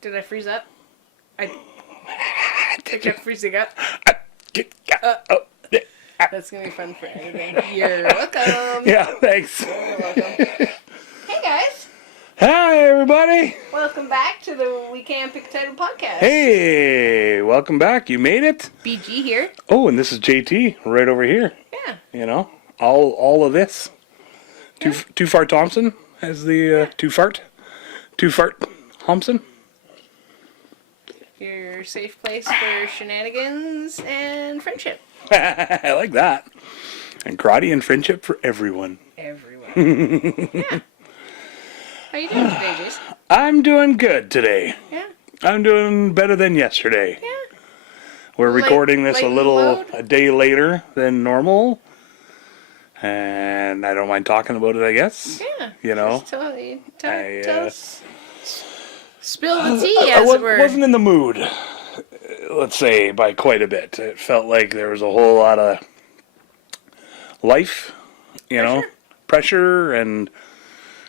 Did I freeze up? I kept freezing up. That's going to be fun for editing. You're welcome. Yeah, thanks. You're welcome. Hey, guys. Hi, everybody. Welcome back to the We Can't Pick a Title podcast. Hey, welcome back. You made it. BG here. Oh, and this is JT right over here. Yeah. You know, all of this. Too Fart Thompson as the Too Fart Thompson. Your safe place for shenanigans and friendship. I like that. And karate and friendship for everyone. Everyone. Yeah. How you doing today, Jason? I'm doing good today. Yeah. I'm doing better than yesterday. Yeah. We're recording this a day later than normal. And I don't mind talking about it, I guess. Yeah. You know. Just tell us. Spill the tea, I as it were. wasn't in the mood, let's say, by quite a bit. It felt like there was a whole lot of life, pressure and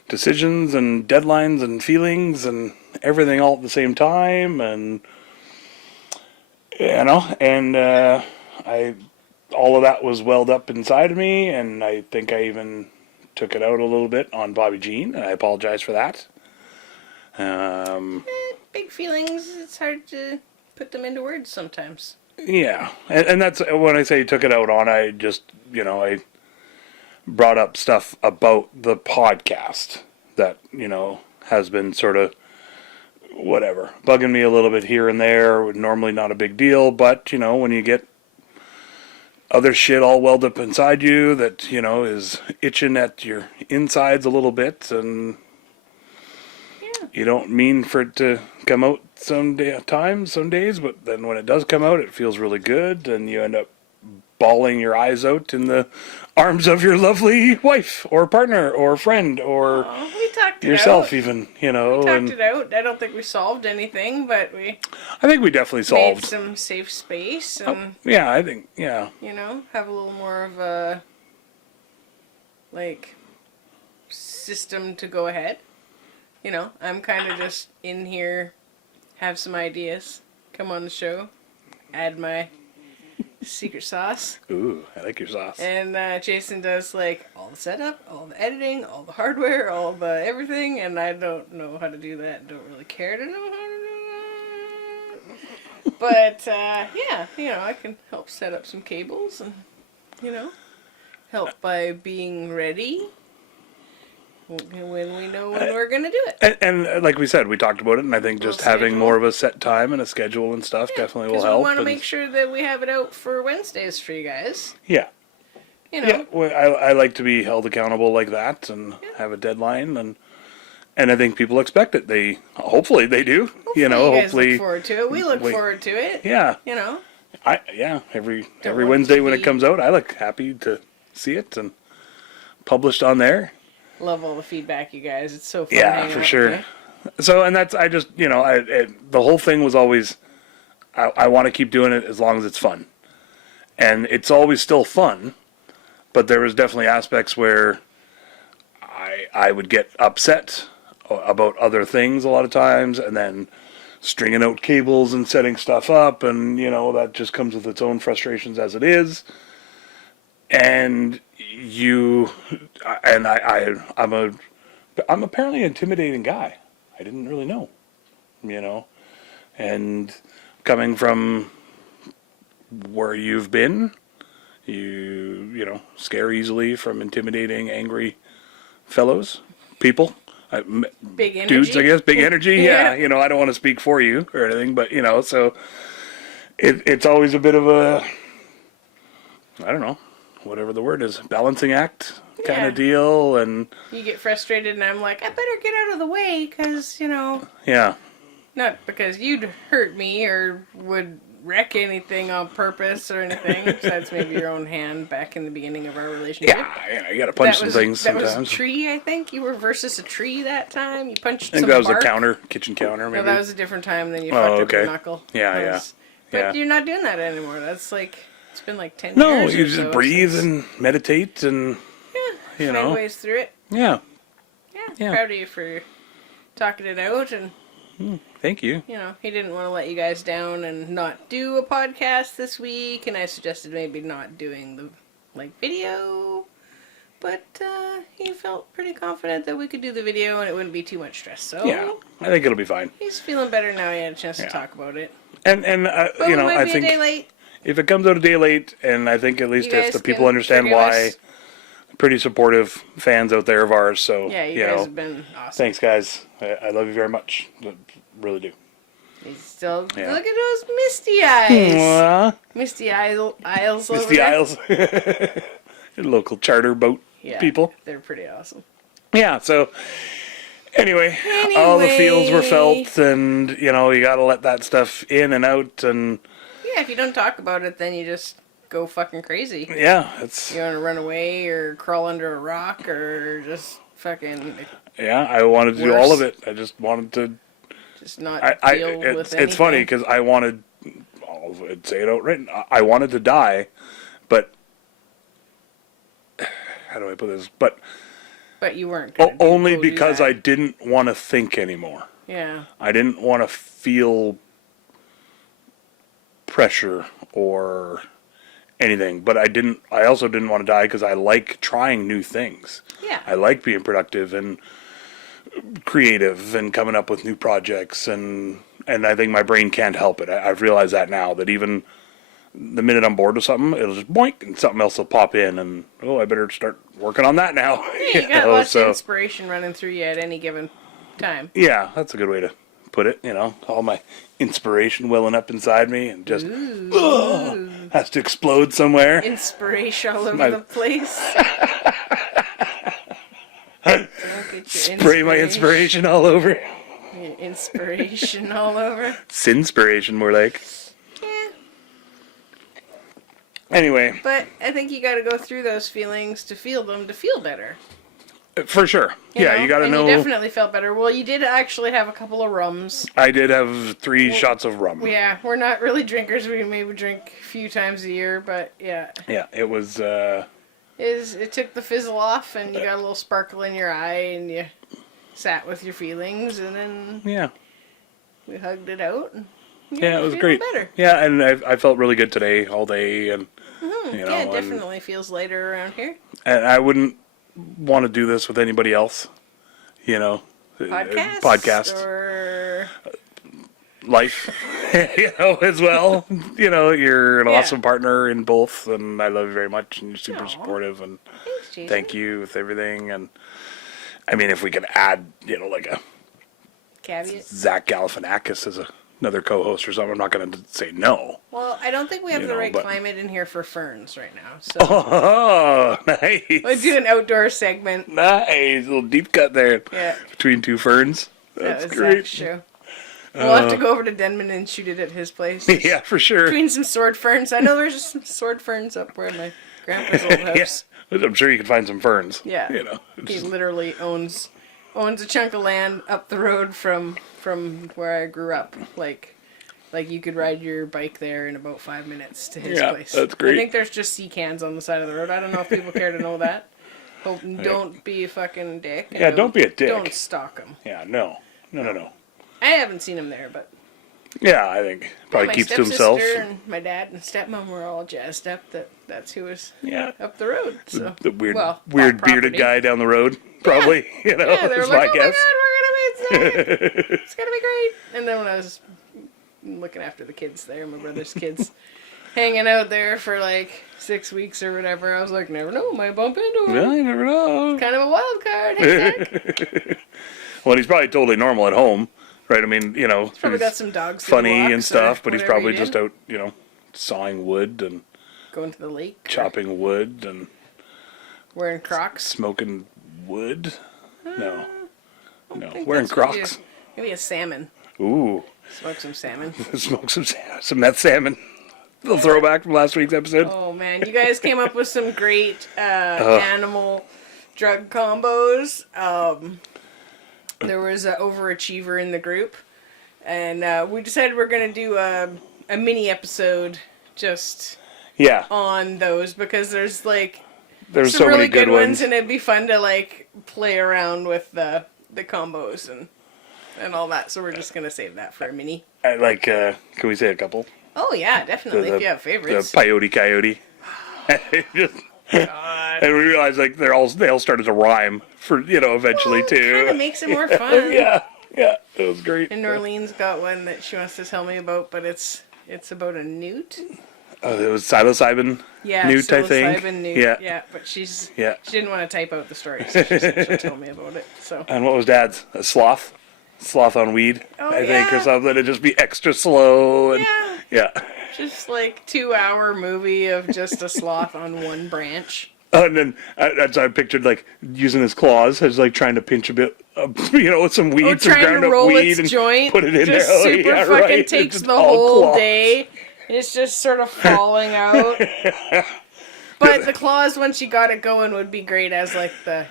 decisions and deadlines and feelings and everything all at the same time. And, all of that was welled up inside of me, and I think I even took it out a little bit on Bobby Jean, and I apologize for that. Big feelings, it's hard to put them into words sometimes. Yeah, and that's when I say took it out on, I just, I brought up stuff about the podcast that, has been sort of, whatever, bugging me a little bit here and there, normally not a big deal, but, when you get other shit all welled up inside you that, is itching at your insides a little bit, and you don't mean for it to come out some days, but then when it does come out, it feels really good, and you end up bawling your eyes out in the arms of your lovely wife or partner or friend or we talked yourself, it out. even, We talked it out. I don't think we solved anything, but I think we definitely solved made some safe space and I think have a little more of a system to go ahead. I'm kind of just in here, have some ideas, come on the show, add my secret sauce. Ooh, I like your sauce. And Jason does all the setup, all the editing, all the hardware, all the everything, and I don't know how to do that. Don't really care to know how to do it. But I can help set up some cables and help by being ready when we know when we're going to do it. And like we said, we talked about it, and I think just having more of a set time and a schedule and stuff definitely will help. We want to make sure that we have it out for Wednesdays for you guys. Yeah. Yeah, well, I like to be held accountable like that and have a deadline, and I think people expect it. Hopefully they do. Hopefully you guys look forward to it. We look forward to it. Yeah. Every Wednesday when it comes out, I look happy to see it and published on there. Love all the feedback, you guys. It's so fun. Yeah, for sure. So, and that's, I just, the whole thing was always, I want to keep doing it as long as it's fun. And it's always still fun, but there was definitely aspects where I would get upset about other things a lot of times, and then stringing out cables and setting stuff up, and, that just comes with its own frustrations as it is. And I'm apparently an intimidating guy. I didn't really know, and coming from where you've been, you scare easily from intimidating, angry people. Big energy. Dudes, I guess, big energy. Yeah. I don't want to speak for you or anything, but, so it's always a bit of a, I don't know, whatever the word is, balancing act kind of deal. And you get frustrated, and I'm like, I better get out of the way, because, Yeah. Not because you'd hurt me or would wreck anything on purpose or anything, besides maybe your own hand back in the beginning of our relationship. Yeah, you gotta punch some things sometimes. That was a tree, I think. You were versus a tree that time. You punched some I think that was bark. a kitchen counter, maybe. No, that was a different time than you fucked up your knuckle. Yeah. But you're not doing that anymore. That's it's been 10 years. No, you just breathe and meditate and, find ways through it. Yeah. Yeah, proud of you for talking it out and Thank you. You know, he didn't want to let you guys down and not do a podcast this week, and I suggested maybe not doing the, video. But he felt pretty confident that we could do the video and it wouldn't be too much stress. So Yeah, I think it'll be fine. He's feeling better now he had a chance to talk about it. And But you know, we might I be think a day late. if it comes out a day late, and I think at least You if guys the people can understand forgive why, us. pretty supportive fans out there of ours. So Yeah, you guys have been awesome. thanks, guys. I love you very much. I really do. He's still Yeah. look at those misty eyes. Mwah. Misty aisles over Misty there. Isles. Local charter boat people. They're pretty awesome. Yeah, so anyway, all the feels were felt, and you know, you gotta let that stuff in and out, and Yeah, if you don't talk about it, then you just go fucking crazy. yeah, it's You want to run away or crawl under a rock or just fucking yeah. I wanted to do all of it. I just wanted to. just not deal with anything. It's funny because I wanted. I'll say it outright. I wanted to die, but how do I put this? But you weren't. Gonna only go do because that. I didn't want to think anymore. Yeah. I didn't want to feel pressure or anything, but I also didn't want to die because I like trying new things. Yeah. I like being productive and creative and coming up with new projects, and I think my brain can't help it. I've realized that now, that even the minute I'm bored with something, it'll just boink and something else will pop in, and I better start working on that now. Yeah, you got lots of inspiration running through you at any given time. Yeah, that's a good way to put it. You know, all my inspiration welling up inside me and just has to explode somewhere. Inspiration all over the place. Spray my inspiration all over. Your inspiration all over. Sinspiration, more like. Yeah. Anyway. But I think you got to go through those feelings to feel them to feel better. For sure. You got to know. You definitely felt better. Well, you did actually have a couple of rums. I did have 3 shots of rum. Yeah, we're not really drinkers. We maybe drink a few times a year, but yeah. Yeah, it was. It took the fizzle off, and you got a little sparkle in your eye, and you sat with your feelings, and then we hugged it out. And it was great. Better. Yeah, and I felt really good today, all day, and it definitely feels lighter around here. And I wouldn't want to do this with anybody else. Podcast or life, as well. You're an awesome partner in both, and I love you very much, and you're super supportive, and thanks, thank you with everything. And I mean, if we could add, like a caveat, Zach Galifianakis as another co-host or something, I'm not going to say no. Well, I don't think we have the right climate in here for ferns right now. So oh, nice. Let's do an outdoor segment. Nice, little deep cut there. Yeah. Between 2 ferns. That's great. Zach's show. We'll have to go over to Denman and shoot it at his place. Yeah, for sure. Between some sword ferns. I know there's some sword ferns up where my grandpa's old house. Yeah. I'm sure you can find some ferns. Yeah. He literally owns a chunk of land up the road from where I grew up. Like you could ride your bike there in about 5 minutes to his place. That's great. I think there's just sea cans on the side of the road. I don't know if people care to know that. Don't be a fucking dick. Yeah, don't be a dick. Don't stalk him. Yeah, no. I haven't seen him there, but yeah, I think probably keeps to himself. My stepsister and my dad and stepmom were all jazzed up that's who was up the road. So the weird bearded guy down the road, probably. Yeah, they were is like, my guess. oh my God, we're gonna meet Zach. It's gonna be great. And then when I was looking after the kids there, my brother's kids, hanging out there for like 6 weeks or whatever, I was like, never know, might bump into him. Well, you never know. Kind of a wild card, hey Zach. Well, he's probably totally normal at home, right? I mean, he's probably got some dogs. Funny and stuff, but he's probably just out, sawing wood and going to the lake, chopping wood and wearing Crocs, smoking wood. No, wearing Crocs. Maybe a salmon. Ooh. Smoke some salmon. Smoke some that salmon. Little throwback from last week's episode. Oh man, you guys came up with some great animal drug combos. There was an overachiever in the group, and we decided we're gonna do a mini episode just on those because there's some so really many good ones, and it'd be fun to play around with the combos and and all that. So we're just gonna save that for a mini. I like. Can we say a couple? Oh yeah, definitely. If you have favorites. The Peyote Coyote. Just, God. and we realized like they all started to rhyme for eventually too. Kind of makes it more fun. Yeah, it was great. And Norlene's got one that she wants to tell me about, but it's about a newt. Oh, it was psilocybin newt, I think. Newt. Yeah, but she didn't want to type out the story, so she said she'll tell me about it. So. And what was Dad's? A sloth? Sloth on weed, I think, or something. It'd just be extra slow. And, yeah. Just like 2-hour movie of just a sloth on one branch. And then I pictured like using his claws as like trying to pinch a bit, with some weed, some ground up weed, and joint, put it in just there. Super fucking right. takes the whole day. It's just sort of falling out. But the claws, once you got it going, would be great as like the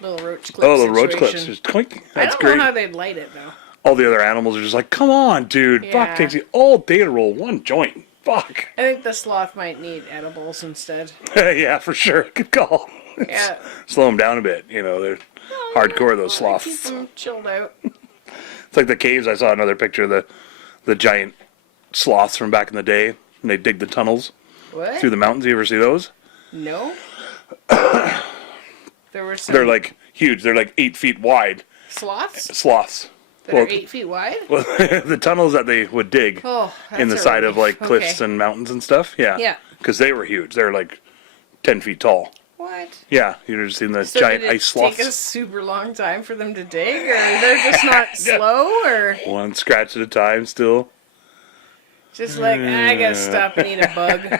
little roach clip. Oh, the roach clips, just twink. That's great. I don't know how they'd light it though. All the other animals are just like, come on, dude. Yeah. Fuck, takes you all day to roll one joint. Fuck. I think the sloth might need edibles instead. Yeah, for sure. Good call. Yeah. Slow them down a bit. They're hardcore, those sloths. Keep them chilled out. It's like the caves. I saw another picture of the giant sloths from back in the day, and they dig the tunnels through the mountains. You ever see those? No. There were some. They're like huge. They're like 8 feet wide. Sloths? That are 8 feet wide? Well, the tunnels that they would dig in the side of like cliffs and mountains and stuff. Yeah. Yeah. Because they were huge. They were like 10 feet tall. What? Yeah, you've just seen the giant ice sloths. Did it take a super long time for them to dig, or they're just not slow, or one scratch at a time still? Just like, I gotta stop and eat a bug.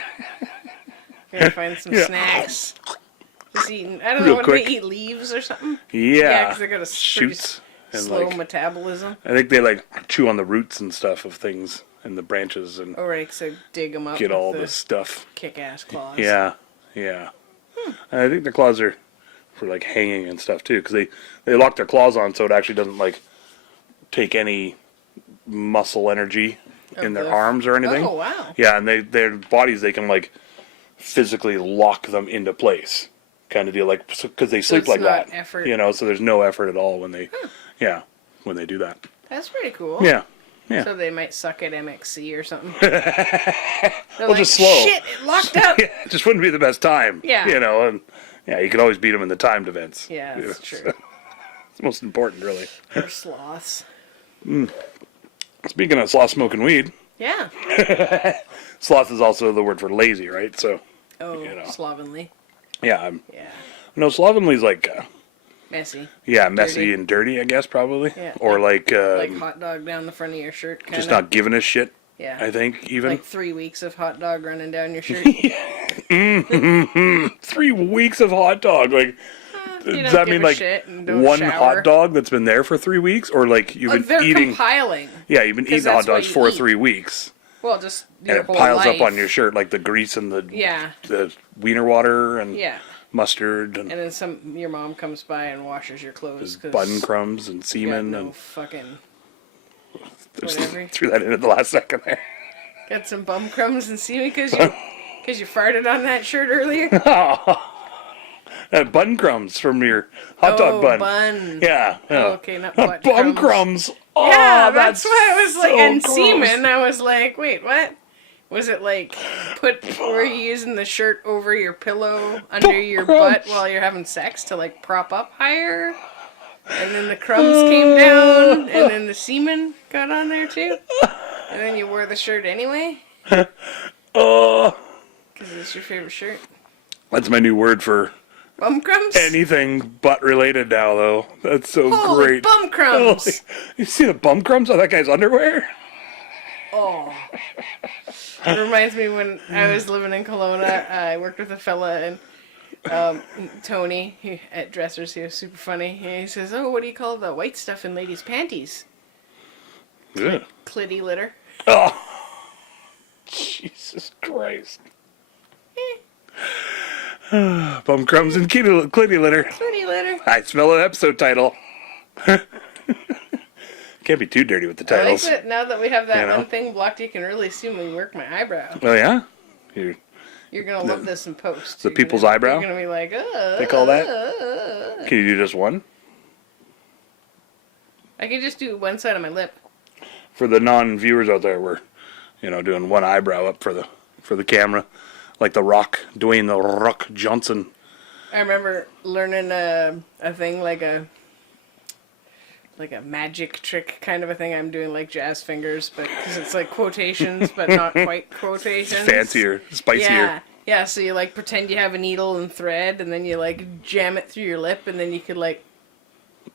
Gotta find some snacks. Just eating, I don't know, what do they eat, leaves or something? Yeah, because they got a shoots and slow metabolism. I think they like chew on the roots and stuff of things and the branches and so dig them up. Get all the stuff. Kick-ass claws. Yeah. And I think the claws are for like hanging and stuff too, because they lock their claws on so it actually doesn't like take any muscle energy in their arms or anything. Oh wow! Yeah, and their bodies, they can like physically lock them into place, kind of deal, like because they sleep like that. Effort. So there's no effort at all when they when they do that. That's pretty cool. Yeah. So they might suck at MXC or something. Well, just slow. Shit, it locked up. Yeah, it just wouldn't be the best time. Yeah. And you could always beat them in the timed events. Yeah, that's true. So, it's most important, really. Or sloths. Speaking of sloth smoking weed. Yeah. Sloth is also the word for lazy, right? So. Slovenly. Yeah. Yeah. No, slovenly's like. Messy. Yeah, messy and dirty, I guess, probably. Yeah. Or like hot dog down the front of your shirt. Kinda. Just not giving a shit. Yeah. I think even. Like 3 weeks of hot dog running down your shirt. 3 weeks of hot dog, like. Does that mean like one hot dog that's been there for 3 weeks, or like you've been they're eating? Compiling. Yeah, you've been eating hot dogs for 3 weeks. Well, just and it piles up on your shirt, like the grease and the wiener water and mustard and then your mom comes by and washes your clothes. Bun crumbs and semen and fucking whatever. Threw that in at the last second there. Got some bum crumbs and semen because you farted on that shirt earlier. Bun crumbs from your hot dog bun. Yeah. Okay, not butt bun crumbs. Oh, yeah, that's why I was like, and gross. semen. I was like, wait, what? Was it like were you using the shirt over your pillow under your butt while you're having sex to like prop up higher? And then the crumbs came down, and then the semen got on there too. And then you wore the shirt anyway. Because it's your favorite shirt. That's my new word for. Bum crumbs? Anything butt related now, though. That's so Holy great. Bum crumbs! You see the bum crumbs on that guy's underwear? Oh. It reminds me when I was living in Kelowna, I worked with a fella, and Tony at Dressers, he was super funny. He says, "Oh, what do you call the white stuff in ladies' panties?" Good. Clitty litter. Oh. Jesus Christ. Bum crumbs and clitty litter. Clitty litter. I smell an episode title. Can't be too dirty with the titles. I like that now that we have that one thing blocked, you can really see me work my eyebrow. Oh, yeah? You're going to love this in post. The people's eyebrow? You're going to be like, they call that? Can you do just one? I can just do one side of my lip. For the non-viewers out there, we're, doing one eyebrow up for the camera, like the Rock, Dwayne the Rock Johnson. I remember learning a thing like a magic trick kind of a thing. I'm doing like jazz fingers, but because it's like quotations, but not quite quotations. Fancier, spicier. Yeah. So you like pretend you have a needle and thread, and then you like jam it through your lip, and then you could like.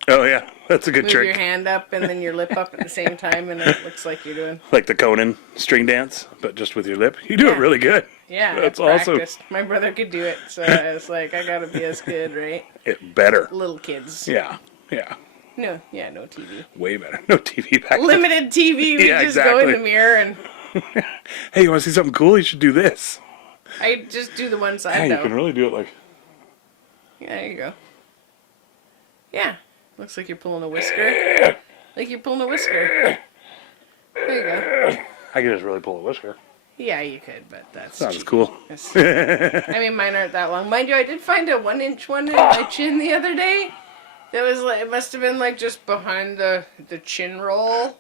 Oh yeah, that's a good move trick. Your hand up and then your lip up at the same time, and it looks like you're doing like the Conan string dance, but just with your lip. You do it really good. Yeah, that's I awesome. practiced. My brother could do it, so I was like, I gotta be as good, right? It better. Little kids. Yeah. No TV. Way better. No TV back then. Limited TV. We just go in the mirror and. Hey, you want to see something cool? You should do this. I just do the one side Yeah, though. you can really do it like. Yeah, there you go. Yeah, looks like you're pulling a whisker. Like you're pulling a whisker. There you go. I could just really pull a whisker. Yeah, you could, but that's sounds cheap. cool. I mean, mine aren't that long. Mind you, I did find a 1-inch one in my chin the other day. That was like, it must have been like just behind the chin roll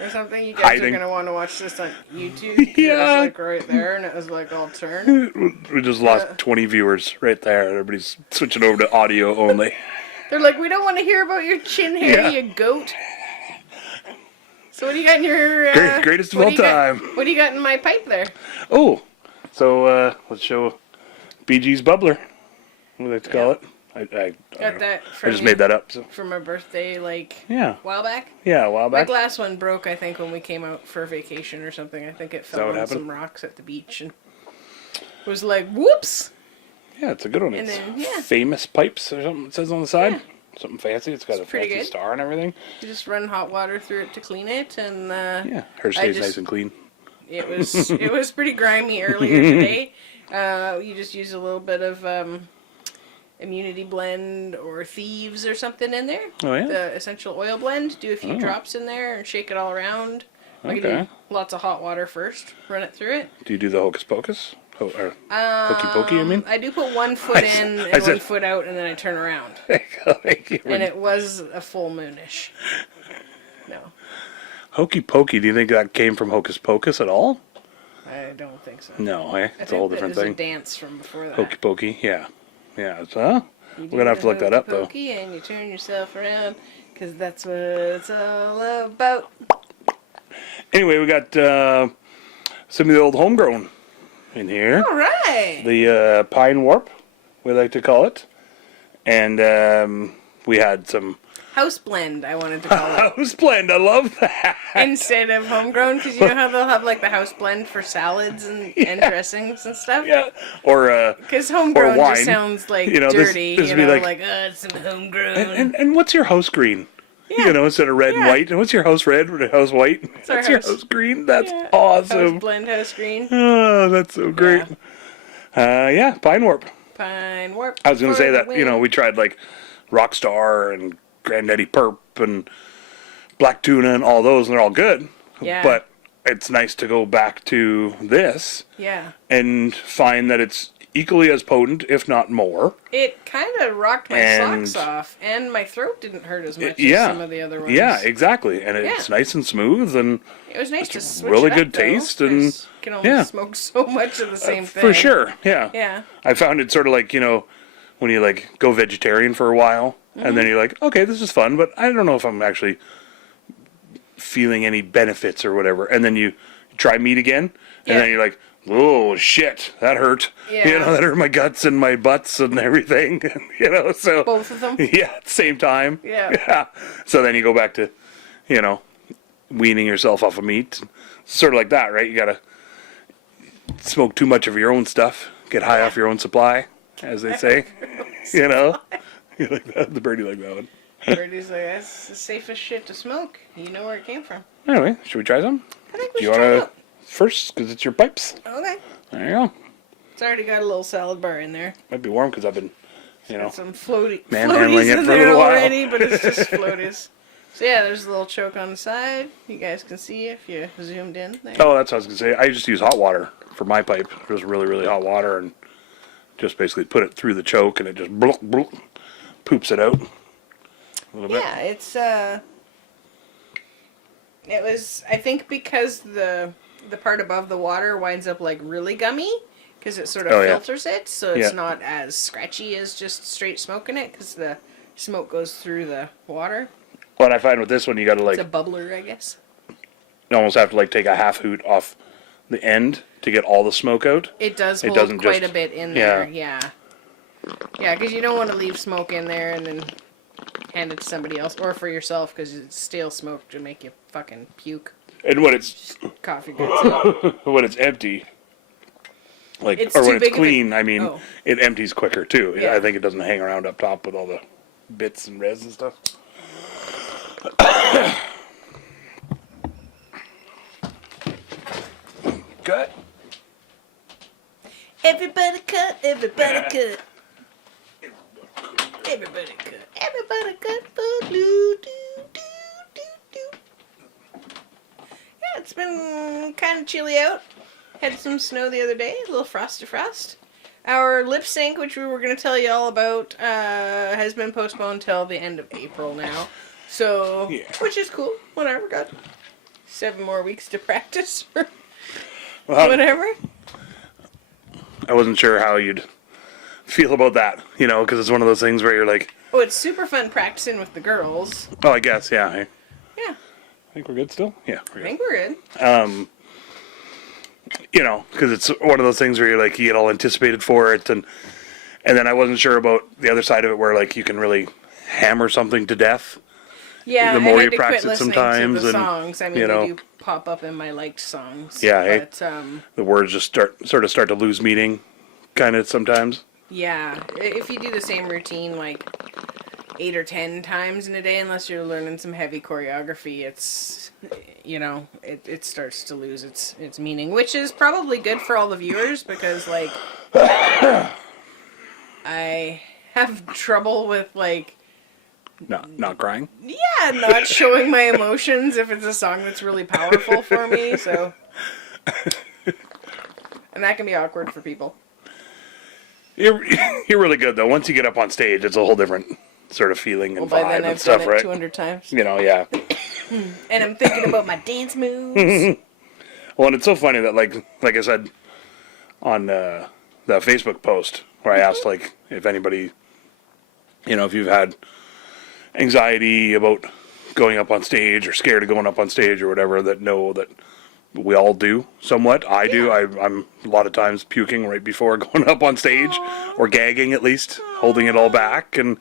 or something. You guys are gonna want to watch this on YouTube. Yeah. It was like right there, and it was like all turned. We just lost 20 viewers right there. Everybody's switching over to audio only. They're like, we don't want to hear about your chin hair, you goat. So what do you got in your... greatest of all time. What do you got in my pipe there? Oh, so let's show BG's bubbler. What do they like to call it? I Got that from I just made that up. So. For my birthday, a while back. Yeah, a while back. My glass one broke, I think, when we came out for vacation or something. I think it fell on some rocks at the beach and was like, whoops! Yeah, it's a good one. And it's then, Famous Pipes or something it says on the side. Yeah. Something fancy. It's got a fancy star and everything. You just run hot water through it to clean it, and hers stays nice and clean. It was pretty grimy earlier today. You just use a little bit of immunity blend or thieves or something in there. Oh yeah. The essential oil blend. Do a few drops in there and shake it all around. Okay. Do lots of hot water first. Run it through it. Do you do the hocus pocus? Hokey pokey, I mean? I do put 1 foot in and 1 foot out, and then I turn around. And it was a full moonish. No. Hokey pokey, do you think that came from hocus pocus at all? I don't think so. No, it's a whole different thing. It was a dance from before that. Hokey pokey, yeah. Yeah, so we're going to have to look that up, though. Hokey and you turn yourself around, because that's what it's all about. Anyway, we got some of the old homegrown in here. All right. The pine warp, we like to call it. And we had some... House blend, I wanted to call it. House blend, I love that. Instead of homegrown, because you know how they'll have like the house blend for salads and dressings and stuff? Yeah. Or because homegrown wine. just sounds like dirty. This you be know, like it's some homegrown. And what's your house green? Yeah. Instead of red and white. And what's your house red or house white? What's your house green? That's awesome. House blend, house green. Oh, that's so great. Pine warp. Pine warp. I was going to say that, we tried like Rockstar and Granddaddy Perp and Black Tuna and all those, and they're all good. Yeah. But it's nice to go back to this. Yeah. And find that it's equally as potent, if not more. It kind of rocked my socks off, and my throat didn't hurt as much as some of the other ones. Yeah, exactly. And it's nice and smooth, and it was nice to switch really it up, good taste, and you can only smoke so much of the same thing. For sure, yeah. Yeah. I found it sort of like, when you like go vegetarian for a while, and then you're like, okay, this is fun, but I don't know if I'm actually feeling any benefits or whatever. And then you try meat again, and then you're like, oh shit, that hurt. Yeah. That hurt my guts and my butts and everything. So both of them. Yeah, at the same time. Yeah. So then you go back to, weaning yourself off of meat. Sort of like that, right? You gotta smoke too much of your own stuff, get high off your own supply, as they say. You like that? The birdie like that one. Birdie's like, that's the safest shit to smoke. You know where it came from. Anyway, should we try some? I think we should try it. First, because it's your pipes. Okay. There you go. It's already got a little salad bar in there. Might be warm because I've been, Got some manhandling it in for a there little while. already, but it's just floaties. So yeah, there's a little choke on the side. You guys can see if you zoomed in there. Oh, that's what I was going to say. I just use hot water for my pipe. Just really, really hot water, and just basically put it through the choke, and it just poops it out a little bit. Yeah, it's It was, I think, because the part above the water winds up like really gummy, because it sort of filters it, so it's not as scratchy as just straight smoking it, because the smoke goes through the water. Well, and I find with this one, you got to like... It's a bubbler, I guess. You almost have to like take a half hoot off the end to get all the smoke out. It does hold quite a bit in there, yeah. Yeah, because you don't want to leave smoke in there and then hand it to somebody else, or for yourself, because it's stale smoke to make you fucking puke. And when it's coffee guts. when it's empty, like it's or when it's clean, I mean, it empties quicker too. Yeah. I think it doesn't hang around up top with all the bits and res and stuff. Cut. Everybody cut. Everybody cut. Everybody cut. Everybody cut. Yeah, it's been kind of chilly out. Had some snow the other day. A little frost to frost. Our lip sync, which we were going to tell you all about, has been postponed till the end of April now. So, which is cool. Whatever. Got 7 more weeks to practice or whatever. I wasn't sure how you'd feel about that, you know, because it's one of those things where you're like... Oh, it's super fun practicing with the girls. Oh, I guess, yeah. Yeah. I think we're good still? Yeah, we're good. I think we're good. You know, because it's one of those things where you're like, you get all anticipated for it, and then I wasn't sure about the other side of it where, like, you can really hammer something to death. Yeah, the more I had you to practice quit listening sometimes, to the and songs. I mean, you know, they do pop up in my liked songs. Yeah, but, the words just start to lose meaning, kind of sometimes. Yeah, if you do the same routine like 8 or 10 times in a day, unless you're learning some heavy choreography, it's, you know, it starts to lose its meaning, which is probably good for all the viewers because, like, I have trouble with, like, not crying? Yeah, not showing my emotions if it's a song that's really powerful for me, so. And that can be awkward for people. You're really good, though. Once you get up on stage, it's a whole different sort of feeling and by vibe then and I've stuff, done it right? 200 times. You know, yeah. And I'm thinking about my dance moves. Well, and it's so funny that, like I said on the Facebook post where I asked, like, if anybody, you know, if you've had anxiety about going up on stage or scared of going up on stage or whatever, that know that we all do somewhat. I do. I'm a lot of times puking right before going up on stage, or gagging at least, holding it all back, and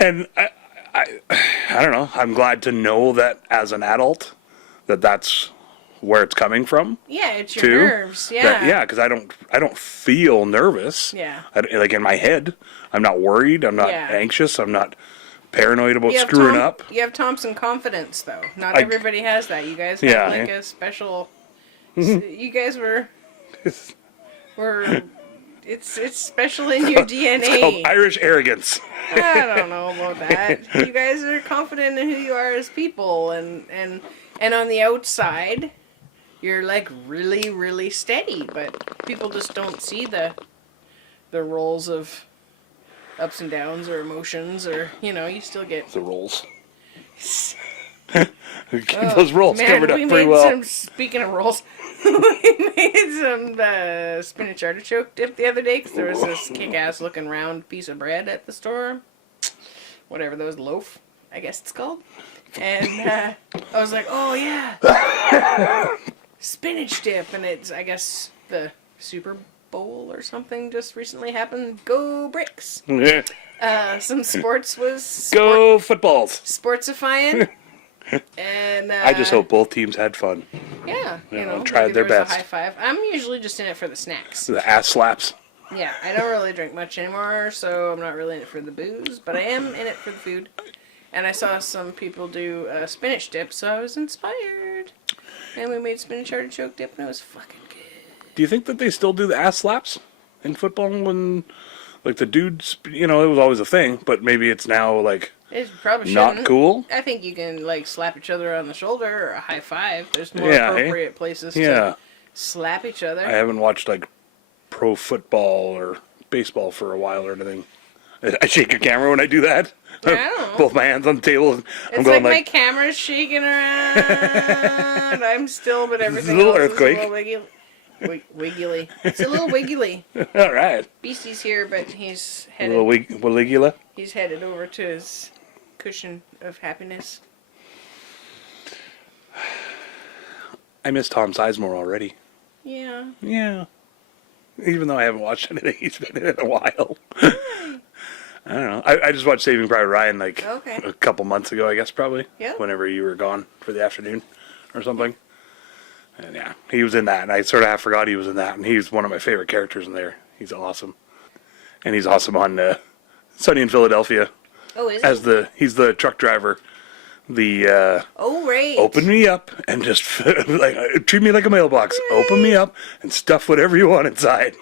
I don't know. I'm glad to know that as an adult that's where it's coming from. Yeah, it's your nerves. Yeah, because I don't feel nervous. Yeah, like in my head, I'm not worried. I'm not anxious. I'm not paranoid about screwing up. You have Thompson confidence, though. Not everybody has that. You guys have like a special. You guys were. It's special in your DNA. It's called Irish arrogance. I don't know about that. You guys are confident in who you are as people, and on the outside, you're like really, really steady. But people just don't see the rolls of ups and downs or emotions, or, you know, you still get the rolls. Those rolls covered up pretty well. Speaking of rolls, we made some spinach artichoke dip the other day because there was this kick-ass looking round piece of bread at the store. Whatever, those loaf, I guess it's called. And I was like, oh yeah, spinach dip, and it's, I guess, the Superbowl or something just recently happened. Go Bricks! Some sports was... Go footballs! Sportsifying. And I just hope both teams had fun. Yeah, you know, tried their best. A high five. I'm usually just in it for the snacks. The ass slaps. Yeah, I don't really drink much anymore, so I'm not really in it for the booze, but I am in it for the food. And I saw some people do spinach dip, so I was inspired. And we made spinach artichoke dip, and it was fucking good. Do you think that they still do the ass slaps in football when, like, the dudes, you know, it was always a thing, but maybe it's now, like, it probably not cool? I think you can, like, slap each other on the shoulder or a high five. There's more appropriate places to slap each other. I haven't watched, like, pro football or baseball for a while or anything. I shake a camera when I do that. I don't know. Both my hands on the table. It's like my camera's shaking around. I'm still, but everything little else earthquake. is a little wiggly. It's a little wiggly. All right. Beastie's here, but he's A headed. little Wiggula. He's headed over to his cushion of happiness. I miss Tom Sizemore already. Yeah. Yeah. Even though I haven't watched anything he's been in a while. I don't know. I just watched Saving Private Ryan a couple months ago, I guess, probably. Yeah. Whenever you were gone for the afternoon or something. And yeah, he was in that, and I sort of half forgot he was in that, and he's one of my favorite characters in there. He's awesome. And he's awesome on Sunny in Philadelphia. Oh, is he? He's the truck driver. Oh, right. Open me up and just treat me like a mailbox. Right. Open me up and stuff whatever you want inside.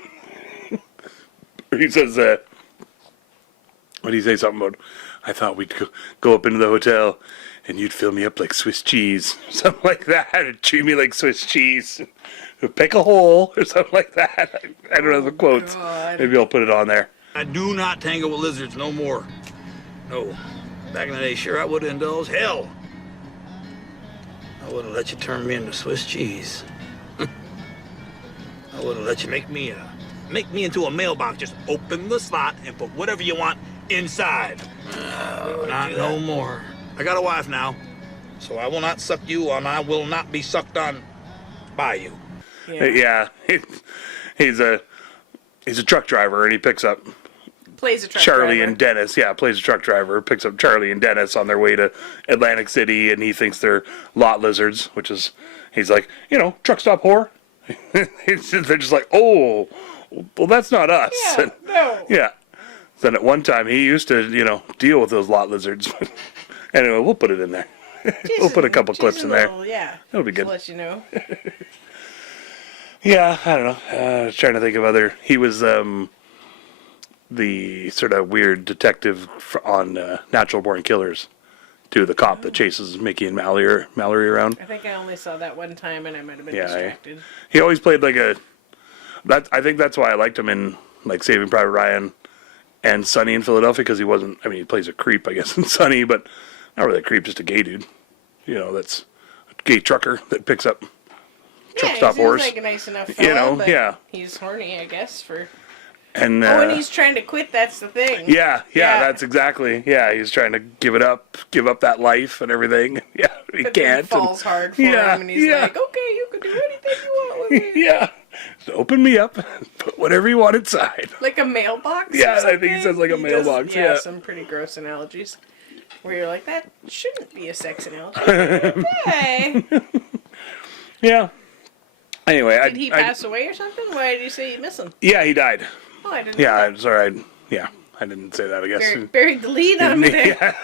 He says, what do you say? Something about, I thought we'd go up into the hotel and you'd fill me up like Swiss cheese. Something like that. And treat me like Swiss cheese. Pick a hole or something like that. I don't know the quotes. God. Maybe I'll put it on there. I do not tangle with lizards no more. No. Back in the day, sure I would have indulged. Hell, I would have let you turn me into Swiss cheese. I would have let you make me into a mailbox. Just open the slot and put whatever you want inside. Not no more. I got a wife now, so I will not suck you and I will not be sucked on by you. Yeah. He's a truck driver, and he picks up plays a truck Charlie driver. And Dennis. Yeah, plays a truck driver, picks up Charlie and Dennis on their way to Atlantic City, and he thinks they're lot lizards, he's like, truck stop whore. They're just like, oh, well, that's not us. Yeah, and, no. Yeah. Then at one time he used to, deal with those lot lizards. Anyway, we'll put it in there. We'll put a couple clips in there. Yeah. That'll be good. Let you know. Yeah, I don't know. I was trying to think of he was the sort of weird detective on Natural Born Killers, too, the cop that chases Mickey and Mallory around. I think I only saw that one time, and I might have been distracted. He always played I think that's why I liked him in Saving Private Ryan and Sunny in Philadelphia, because he plays a creep, I guess, in Sunny, but not really a creep, just a gay dude. That's a gay trucker that picks up truck stop whores. horse. Like a nice enough fella, but yeah. He's horny, I guess, for. And and he's trying to quit. That's the thing. Yeah, that's exactly. Yeah, he's trying to give up that life and everything. Yeah, he can't. It falls hard for him, and he's like, "Okay, you can do anything you want with it." Yeah, so open me up, put whatever you want inside. Like a mailbox. Yeah, I think he says like a mailbox. Yeah, some pretty gross analogies. Where you're like, that shouldn't be a sex analogy. Okay. Yeah. Anyway, did he pass away or something? Why did you say you miss him? Yeah, he died. Oh, I didn't. Yeah, I'm sorry. I didn't say that. I guess buried the lead on me there. Yeah,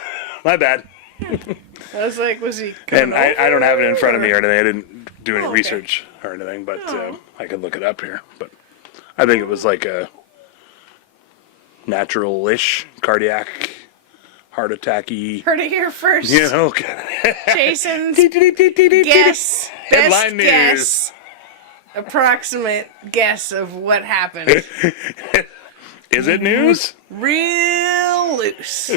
my bad. I was like, was he? And I don't have it in front of me or anything. I didn't do any research or anything, but I could look it up here. But I think it was like a natural-ish cardiac heart attack-y. Heard it here first. Jason's guess. Headline news. Guess. Approximate guess of what happened. Is it news? Real loose.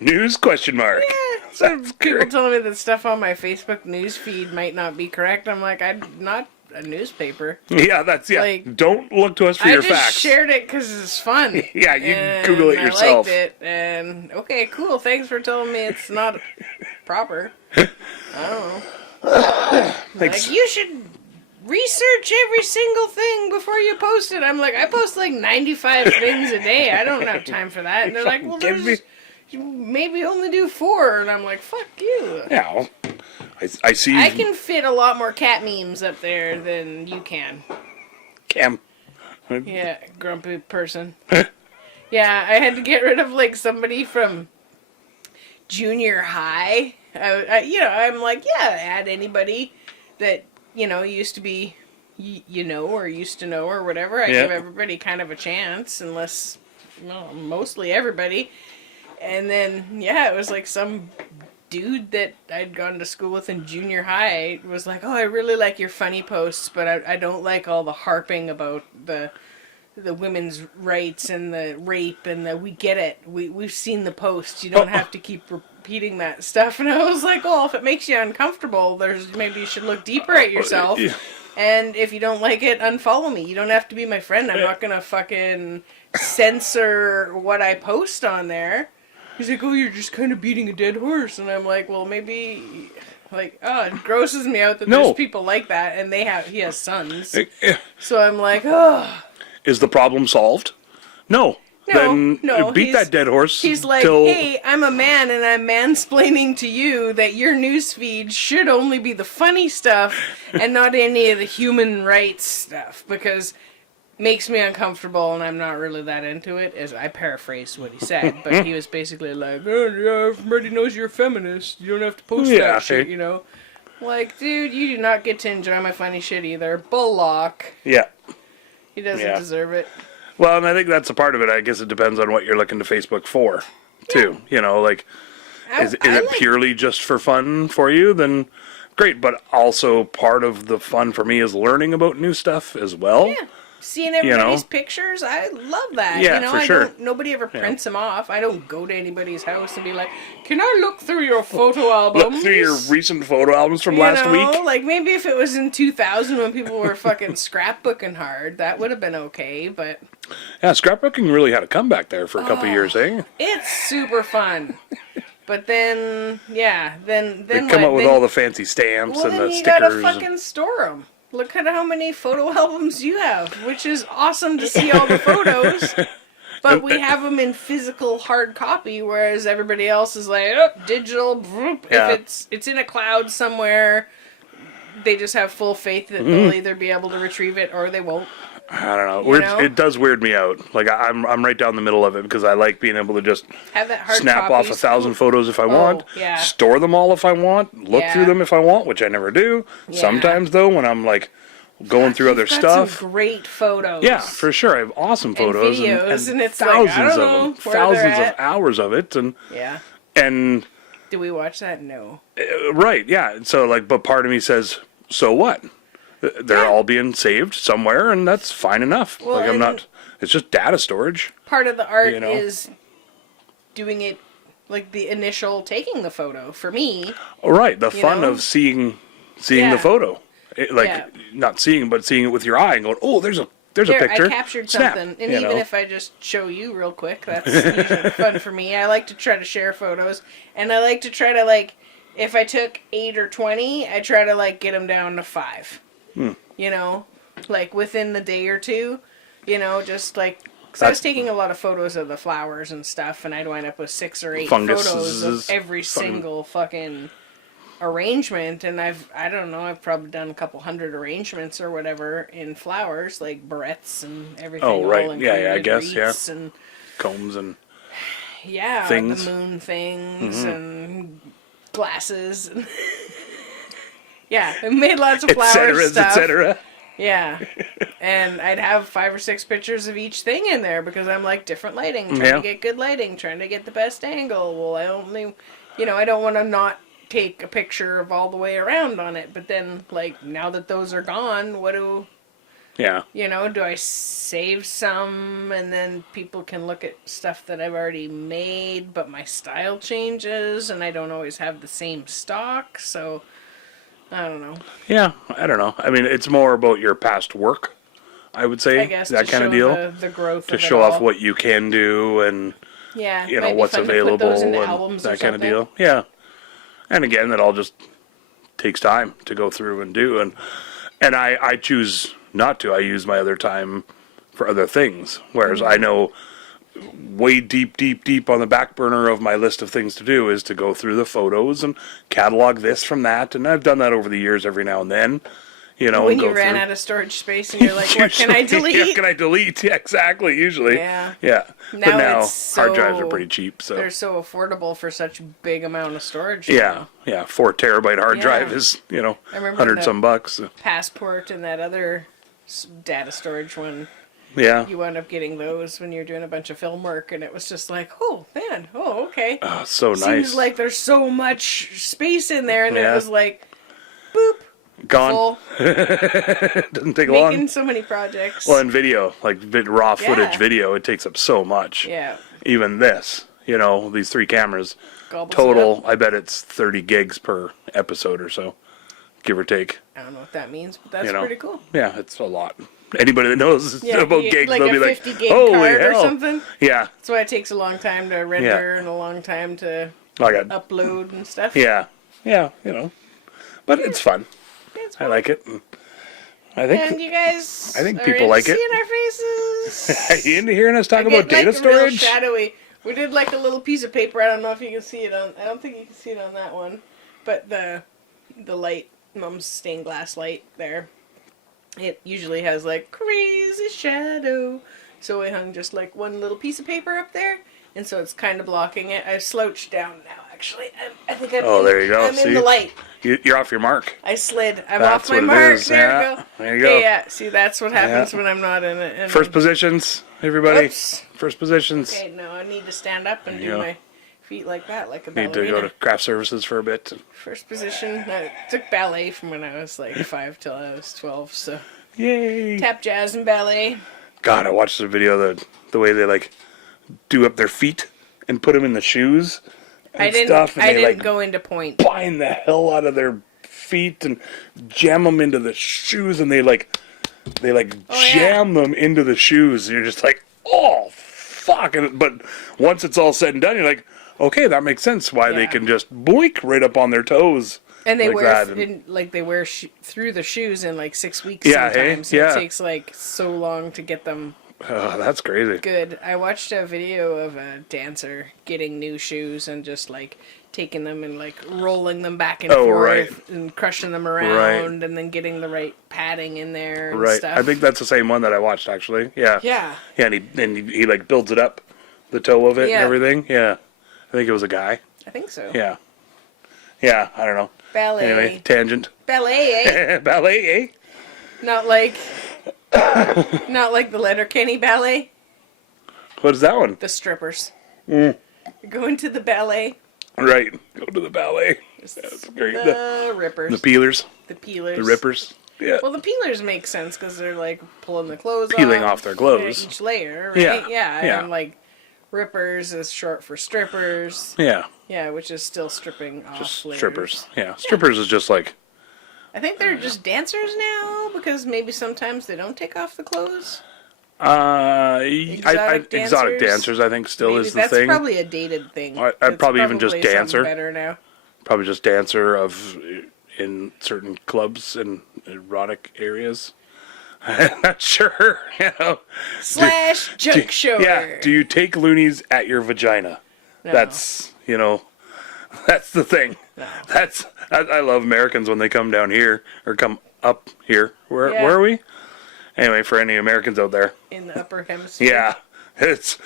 News question mark. Yeah. So people telling me that stuff on my Facebook news feed might not be correct. I'm like, I'm not a newspaper. Yeah, don't look to us for your facts. I just shared it because it's fun. Yeah, you can Google it yourself. I liked it, and okay, cool. Thanks for telling me it's not proper. I don't know. Thanks. You should research every single thing before you post it. I'm like, I post 95 things a day. I don't have time for that. And they're like, well, you maybe only do 4. And I'm like, fuck you. Yeah, I see. I can fit a lot more cat memes up there than you can. Cam. Yeah, grumpy person. Yeah, I had to get rid of somebody from junior high. I'm like, add anybody that used to be, or used to know or whatever. I give everybody kind of a chance, unless, mostly everybody. And then, it was some dude that I'd gone to school with in junior high was like, oh, I really like your funny posts, but I don't like all the harping about the the women's rights and the rape and the we get it. We've seen the post. You don't have to keep repeating that stuff. And I was like, well, if it makes you uncomfortable, maybe you should look deeper at yourself. Yeah. And if you don't like it, unfollow me. You don't have to be my friend. I'm not going to fucking censor what I post on there. He's like, oh, you're just kind of beating a dead horse. And I'm like, well, maybe, like, oh, it grosses me out that there's people like that. And he has sons. So I'm like, oh. Is the problem solved? No. Then beat that dead horse. He's like, hey, I'm a man and I'm mansplaining to you that your newsfeed should only be the funny stuff and not any of the human rights stuff because it makes me uncomfortable and I'm not really that into it, as I paraphrased what he said. But he was basically like, oh, yeah, everybody knows you're a feminist. You don't have to post that shit, you know? Like, dude, you do not get to enjoy my funny shit either. Bullock. Yeah. He doesn't deserve it. Well, and I think that's a part of it. I guess it depends on what you're looking to Facebook for, too. You know, like, is it purely just for fun for you? Then great. But also part of the fun for me is learning about new stuff as well. Yeah. Seeing everybody's pictures, I love that. Yeah, you know, for sure. Nobody ever prints them off. I don't go to anybody's house and be like, can I look through your photo albums? Look through your recent photo albums from last week? Like, maybe if it was in 2000 when people were fucking scrapbooking hard, that would have been okay, but... Yeah, scrapbooking really had a comeback there for a couple years, eh? It's super fun. But then, then they come up with all the fancy stamps and the stickers. You gotta fucking store them. Look at how many photo albums you have, which is awesome to see all the photos. But we have them in physical hard copy, whereas everybody else is like, oh, digital. Yeah. If it's in a cloud somewhere, they just have full faith that they'll either be able to retrieve it or they won't. I don't know. It does weird me out. Like, I'm right down the middle of it because I like being able to just have that hard snap off 1,000 photos if I want, yeah. store them all if I want, look through them if I want, which I never do. Yeah. Sometimes, though, when I'm, like, going through other stuff. Some great photos. Yeah, for sure. I have awesome photos. And videos, and it's thousands like, I don't know of them. Thousands of hours of it. And do we watch that? No. Right, yeah. So, like, but part of me says, so what? They're all being saved somewhere, and that's fine enough. Well, like, it's just data storage. Part of the art is doing it, like, the initial taking the photo, for me. Oh, right, the fun of seeing the photo. Not seeing, but seeing it with your eye and going, oh, there's a picture. I captured something, and even if I just show you real quick, that's usually fun for me. I like to try to share photos, and I like to try to, like, if I took 8 or 20, I try to, like, get them down to 5. You know, like within the day or two, you know, just like, because I was taking a lot of photos of the flowers and stuff, and I'd wind up with 6 or 8 photos of every single fucking arrangement, and I've probably done a couple hundred arrangements or whatever in flowers, like barrettes and everything. Oh, right. Yeah, I guess, wreaths and combs and things. The moon things and glasses and yeah, I made lots of flower stuff. Etc. Yeah. And I'd have 5 or 6 pictures of each thing in there because I'm like, different lighting, trying to get good lighting, trying to get the best angle. Well, I don't want to not take a picture of all the way around on it. But then, like, now that those are gone, do I save some and then people can look at stuff that I've already made, but my style changes and I don't always have the same stock, so... I don't know. Yeah, I don't know. I mean, it's more about your past work, I would say. I guess that kind of deal. The growth to show off what you can do and what's available and that kind of deal. Yeah. And again, that all just takes time to go through and do. And I choose not to. I use my other time for other things. Whereas I know way deep on the back burner of my list of things to do is to go through the photos and catalog this from that, and I've done that over the years every now and then. When you ran out of storage space and you're like, what can I delete? Yeah, can I delete? Yeah, exactly, usually. Yeah. Now hard drives are pretty cheap. So they're so affordable for such a big amount of storage. Yeah, 4 terabyte hard drive is, $100 some bucks. Passport and that other data storage one. Yeah. You wound up getting those when you're doing a bunch of film work, and it was just like, oh, man, okay. Oh, so nice. Seems like there's so much space in there, and it was like, boop. Gone. full. It doesn't take Making long. so many projects. Well, in video, like raw footage Yeah. video, it takes up so much. Yeah. Even this, these 3 cameras, Gobbles it total, up. I bet it's 30 gigs per episode or so, give or take. I don't know what that means, but that's pretty cool. Yeah, it's a lot. Anybody that knows Yeah, about you get gigs, like they'll a be like, 50 gig holy card or hell. something. Yeah. That's why it takes a long time to render and a long time to I got, upload and stuff. yeah. But it's fun. It's I fun. like it. I think. And you guys I think are people like it. seeing our faces. Are you into hearing us talk I about get, data like, real storage? shadowy. We did like a little piece of paper. I don't know if you can see it on. I don't think you can see it on that one, but the light, Mom's stained glass light there. It usually has like crazy shadow, so we hung just like one little piece of paper up there, and so it's kind of blocking it. I've slouched down now. Actually, I think I'm. Oh, there you go. I'm See? in the light. You're off your mark. I slid. I'm That's off my what it mark. is. There Yeah, we go. there you go. Yeah. See, that's what happens Yeah. when I'm not in it. And First positions, everybody. Whoops. First positions. Okay, no, I need to stand up and do Yeah. my feet like that, like a Need ballerina. to go to craft services for a bit. First position. I took ballet from when I was like 5 till I was 12, so Yay! tap, jazz, and ballet. God, I watched the video the way they like do up their feet and put them in the shoes and I didn't. stuff, and I they didn't like go into point. bind the hell out of their feet and jam them into the shoes, and they yeah. jam them into the shoes. You're just like, oh fuck! But once it's all said and done, you're like, okay, that makes sense why they Yeah. can just boink right up on their toes. And they like wear that, they wear through the shoes in like 6 weeks. Yeah, hey? Sometimes. Yeah. It takes like so long to get them Oh, that's crazy. good. I watched a video of a dancer getting new shoes and just like taking them and like rolling them back and Oh, forth right. and crushing them around and then getting the right padding in there and Right. stuff. I think that's the same one that I watched actually. Yeah. Yeah. Yeah, and he like builds it up, the toe of it Yeah. and everything. Yeah. I think it was a guy. I think so. Yeah. Yeah, I don't know. Ballet. Anyway, tangent. Ballet, eh? Ballet, eh? Not like the Letterkenny ballet. What is that one? The strippers. Mm. Go into the ballet. Right. Go to the ballet. That's great. The rippers. The peelers. The peelers. The rippers. Yeah. Well, the peelers make sense because they're like pulling the clothes Peeling off their clothes. each layer, right? Yeah, Yeah. yeah. And like rippers is short for strippers. Yeah. Yeah, which is still stripping off Just layers. strippers. Yeah. Strippers is just like, I think they're just dancers now because maybe sometimes they don't take off the clothes. exotic dancers? dancers, I think, still Maybe is the that's thing. probably a dated thing. I'd It's probably even just something dancer. Better now. Probably just dancer in certain clubs and erotic areas. I'm not sure. Slash junk show. Yeah. Do you take loonies at your vagina? No. That's that's the thing. No. I love Americans when they come down here or come up here. Where Yeah. are we? Anyway, for any Americans out there, in the upper hemisphere. yeah, it's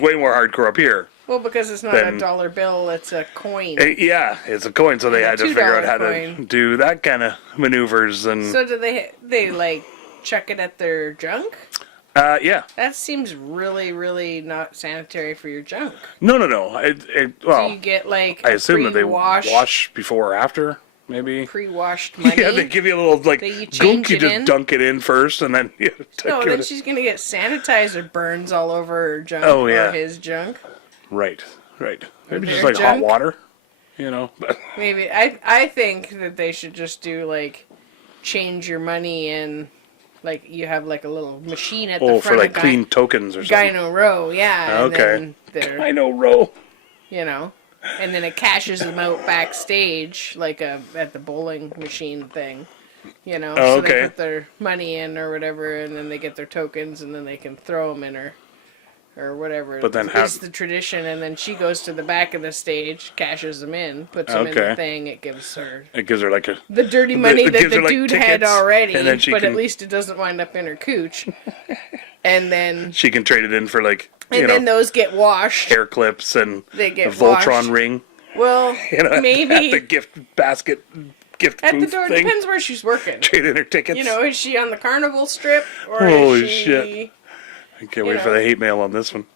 way more hardcore up here. Well, because it's not Then- a dollar bill; it's a coin. Yeah, it's a coin, so they And a had to figure out $2 how to coin. do that kind of maneuvers and So do they like chuck it at their junk? yeah. That seems really, really not sanitary for your junk. No. Well, Do you get like I assume that they pre-washed- wash before or after, maybe. pre-washed money? Yeah, they give you a little like That you gook. change You it just in? dunk it in first, and then you No, give then it. she's gonna get sanitizer burns all over her junk Oh, yeah. or his junk. Right. Maybe their just like hot junk? water, But Maybe I think that they should just do like change your money in, like you have like a little machine at the front for like of clean tokens or something. Gyno Row, yeah. And Okay. then they're, I know, row. and then it cashes them out backstage, like at the bowling machine thing. Oh, So okay. they put their money in or whatever, and then they get their tokens, and then they can throw them in or whatever. But then it's the tradition, and then she goes to the back of the stage, cashes them in, puts them in the Okay. thing. It gives her It gives her like a. the dirty money it that gives the her, like, dude had tickets, already, and then she but can- at least it doesn't wind up in her cooch. And then She can trade it in for like then those get washed. hair clips and They a get Voltron washed. ring. Well, At maybe the gift basket, gift at the booth door. thing. Depends where she's working. Trade in her tickets. Is she on the carnival strip or Holy is she? shit. I can't wait for know. the hate mail on this one.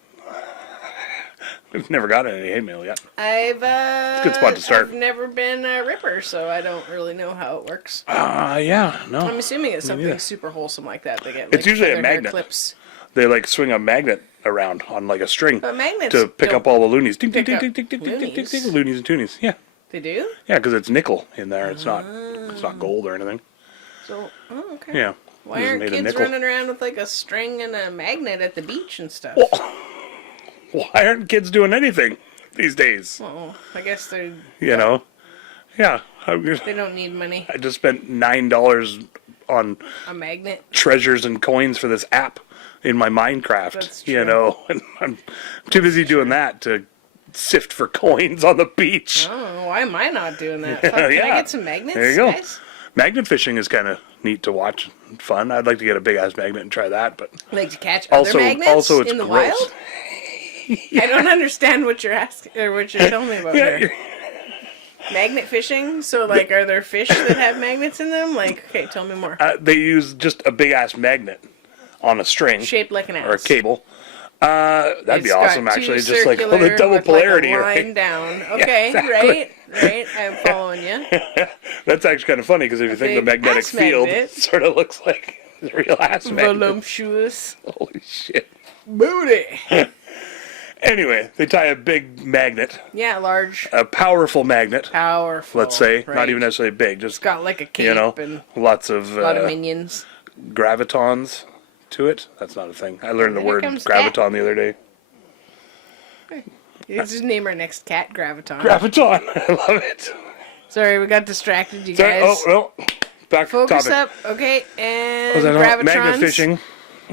I've never gotten any hate mail yet. I've a good spot to start. I've never been a ripper, so I don't really know how it works. Yeah, no. I'm assuming it's something neither. super wholesome like that. They get. It's usually a feather hair magnet. clips. They like swing a magnet around on like a string But magnets to pick don't up all the loonies. Ding, ding, pick ding, up ding, ding, ding, ding, ding, loonies. ding, loonies and toonies. Yeah, They do. yeah, because it's nickel in there. It's not gold or anything. So, okay. Yeah. Why It's aren't made of kids nickel. running around with like a string and a magnet at the beach and stuff? Why aren't kids doing anything these days? Oh, I guess they You know? Yeah. they don't need money. I just spent $9 on A magnet. treasures and coins for this app in my Minecraft. That's You true. know? And I'm too busy doing that to sift for coins on the beach. Oh, why am I not doing that? Fuck, can I Yeah. get some magnets, There you go. guys? Magnet fishing is kind of neat to watch and fun. I'd like to get a big ass magnet and try that, but Like to catch also other magnets it's in the gross. wild? I don't understand what you're asking or what you're telling me about Yeah, here. Magnet fishing? So, like, are there fish that have magnets in them? Like, okay, tell me more. they use just a big ass magnet on a string Shaped like an ass. or a cable. That'd be It's got awesome, two actually. Just like the circular double with, polarity, like a right? line down. Okay, exactly. right. I'm following you. That's actually kind of funny because if you think the big magnetic ass field magnet. sort of looks like the real ass magnet. Voluptuous Holy shit. booty. Anyway, they tie a big magnet, Yeah, large, a powerful magnet, powerful. let's say, right. not even necessarily big, just, Got like a cape you know, and lots of, a lot of minions. gravitons to it. That's not a thing. I learned the Here word comes graviton the other day. Let's just name our next cat Graviton. Graviton. I love it. Sorry, we got distracted, you Sorry, guys. oh, no. Back to Focus topic. up. Okay, and Was that Gravitrons. magnet fishing?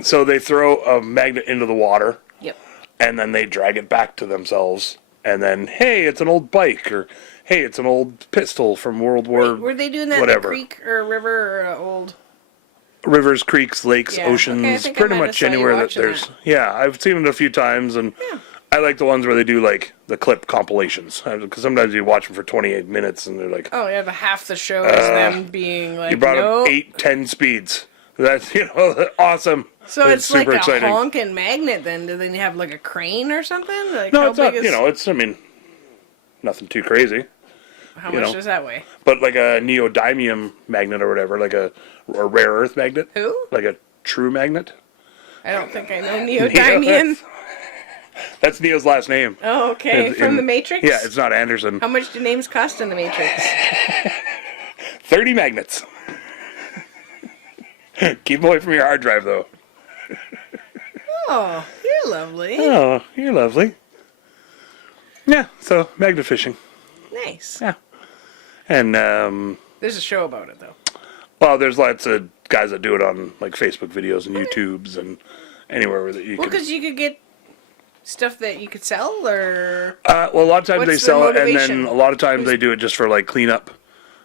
So they throw a magnet into the water, Yep. and then they drag it back to themselves. And then, hey, it's an old bike, or hey, it's an old pistol from World War. Were they doing that whatever. in a creek or a river or an old... Rivers, creeks, lakes, Yeah, okay, I oceans, think I pretty might have much saw you anywhere that watching there's. that. Yeah, I've seen it a few times, and Yeah. I like the ones where they do like the clip compilations because sometimes you watch them for 28 minutes and they're like, Oh, yeah, the half the show is them being like, you brought nope. up 8, 10 speeds. That's awesome. So it's like super a exciting. honking magnet then. Do they have like a crane or something? Like No, how it's not. big is... It's I mean, nothing too crazy. how you much know. does that weigh? But like a neodymium magnet or whatever, like a rare earth magnet. Who? Like a true magnet. I don't think I know Neodymium. That's Neo's last name. Oh, okay. In- From in- the Matrix? Yeah, it's not Anderson. How much do names cost in the Matrix? 30 magnets. Keep them away from your hard drive, though. Oh, you're lovely. Oh, you're lovely. Yeah, so magnet fishing. Nice. Yeah. And, There's a show about it, though. well, there's lots of guys that do it on, like, Facebook videos and YouTubes and anywhere that you Well, can... because you could get stuff that you could sell, or... well, a lot of times What's they their sell it, and motivation? then a lot of times they do it just for, like, cleanup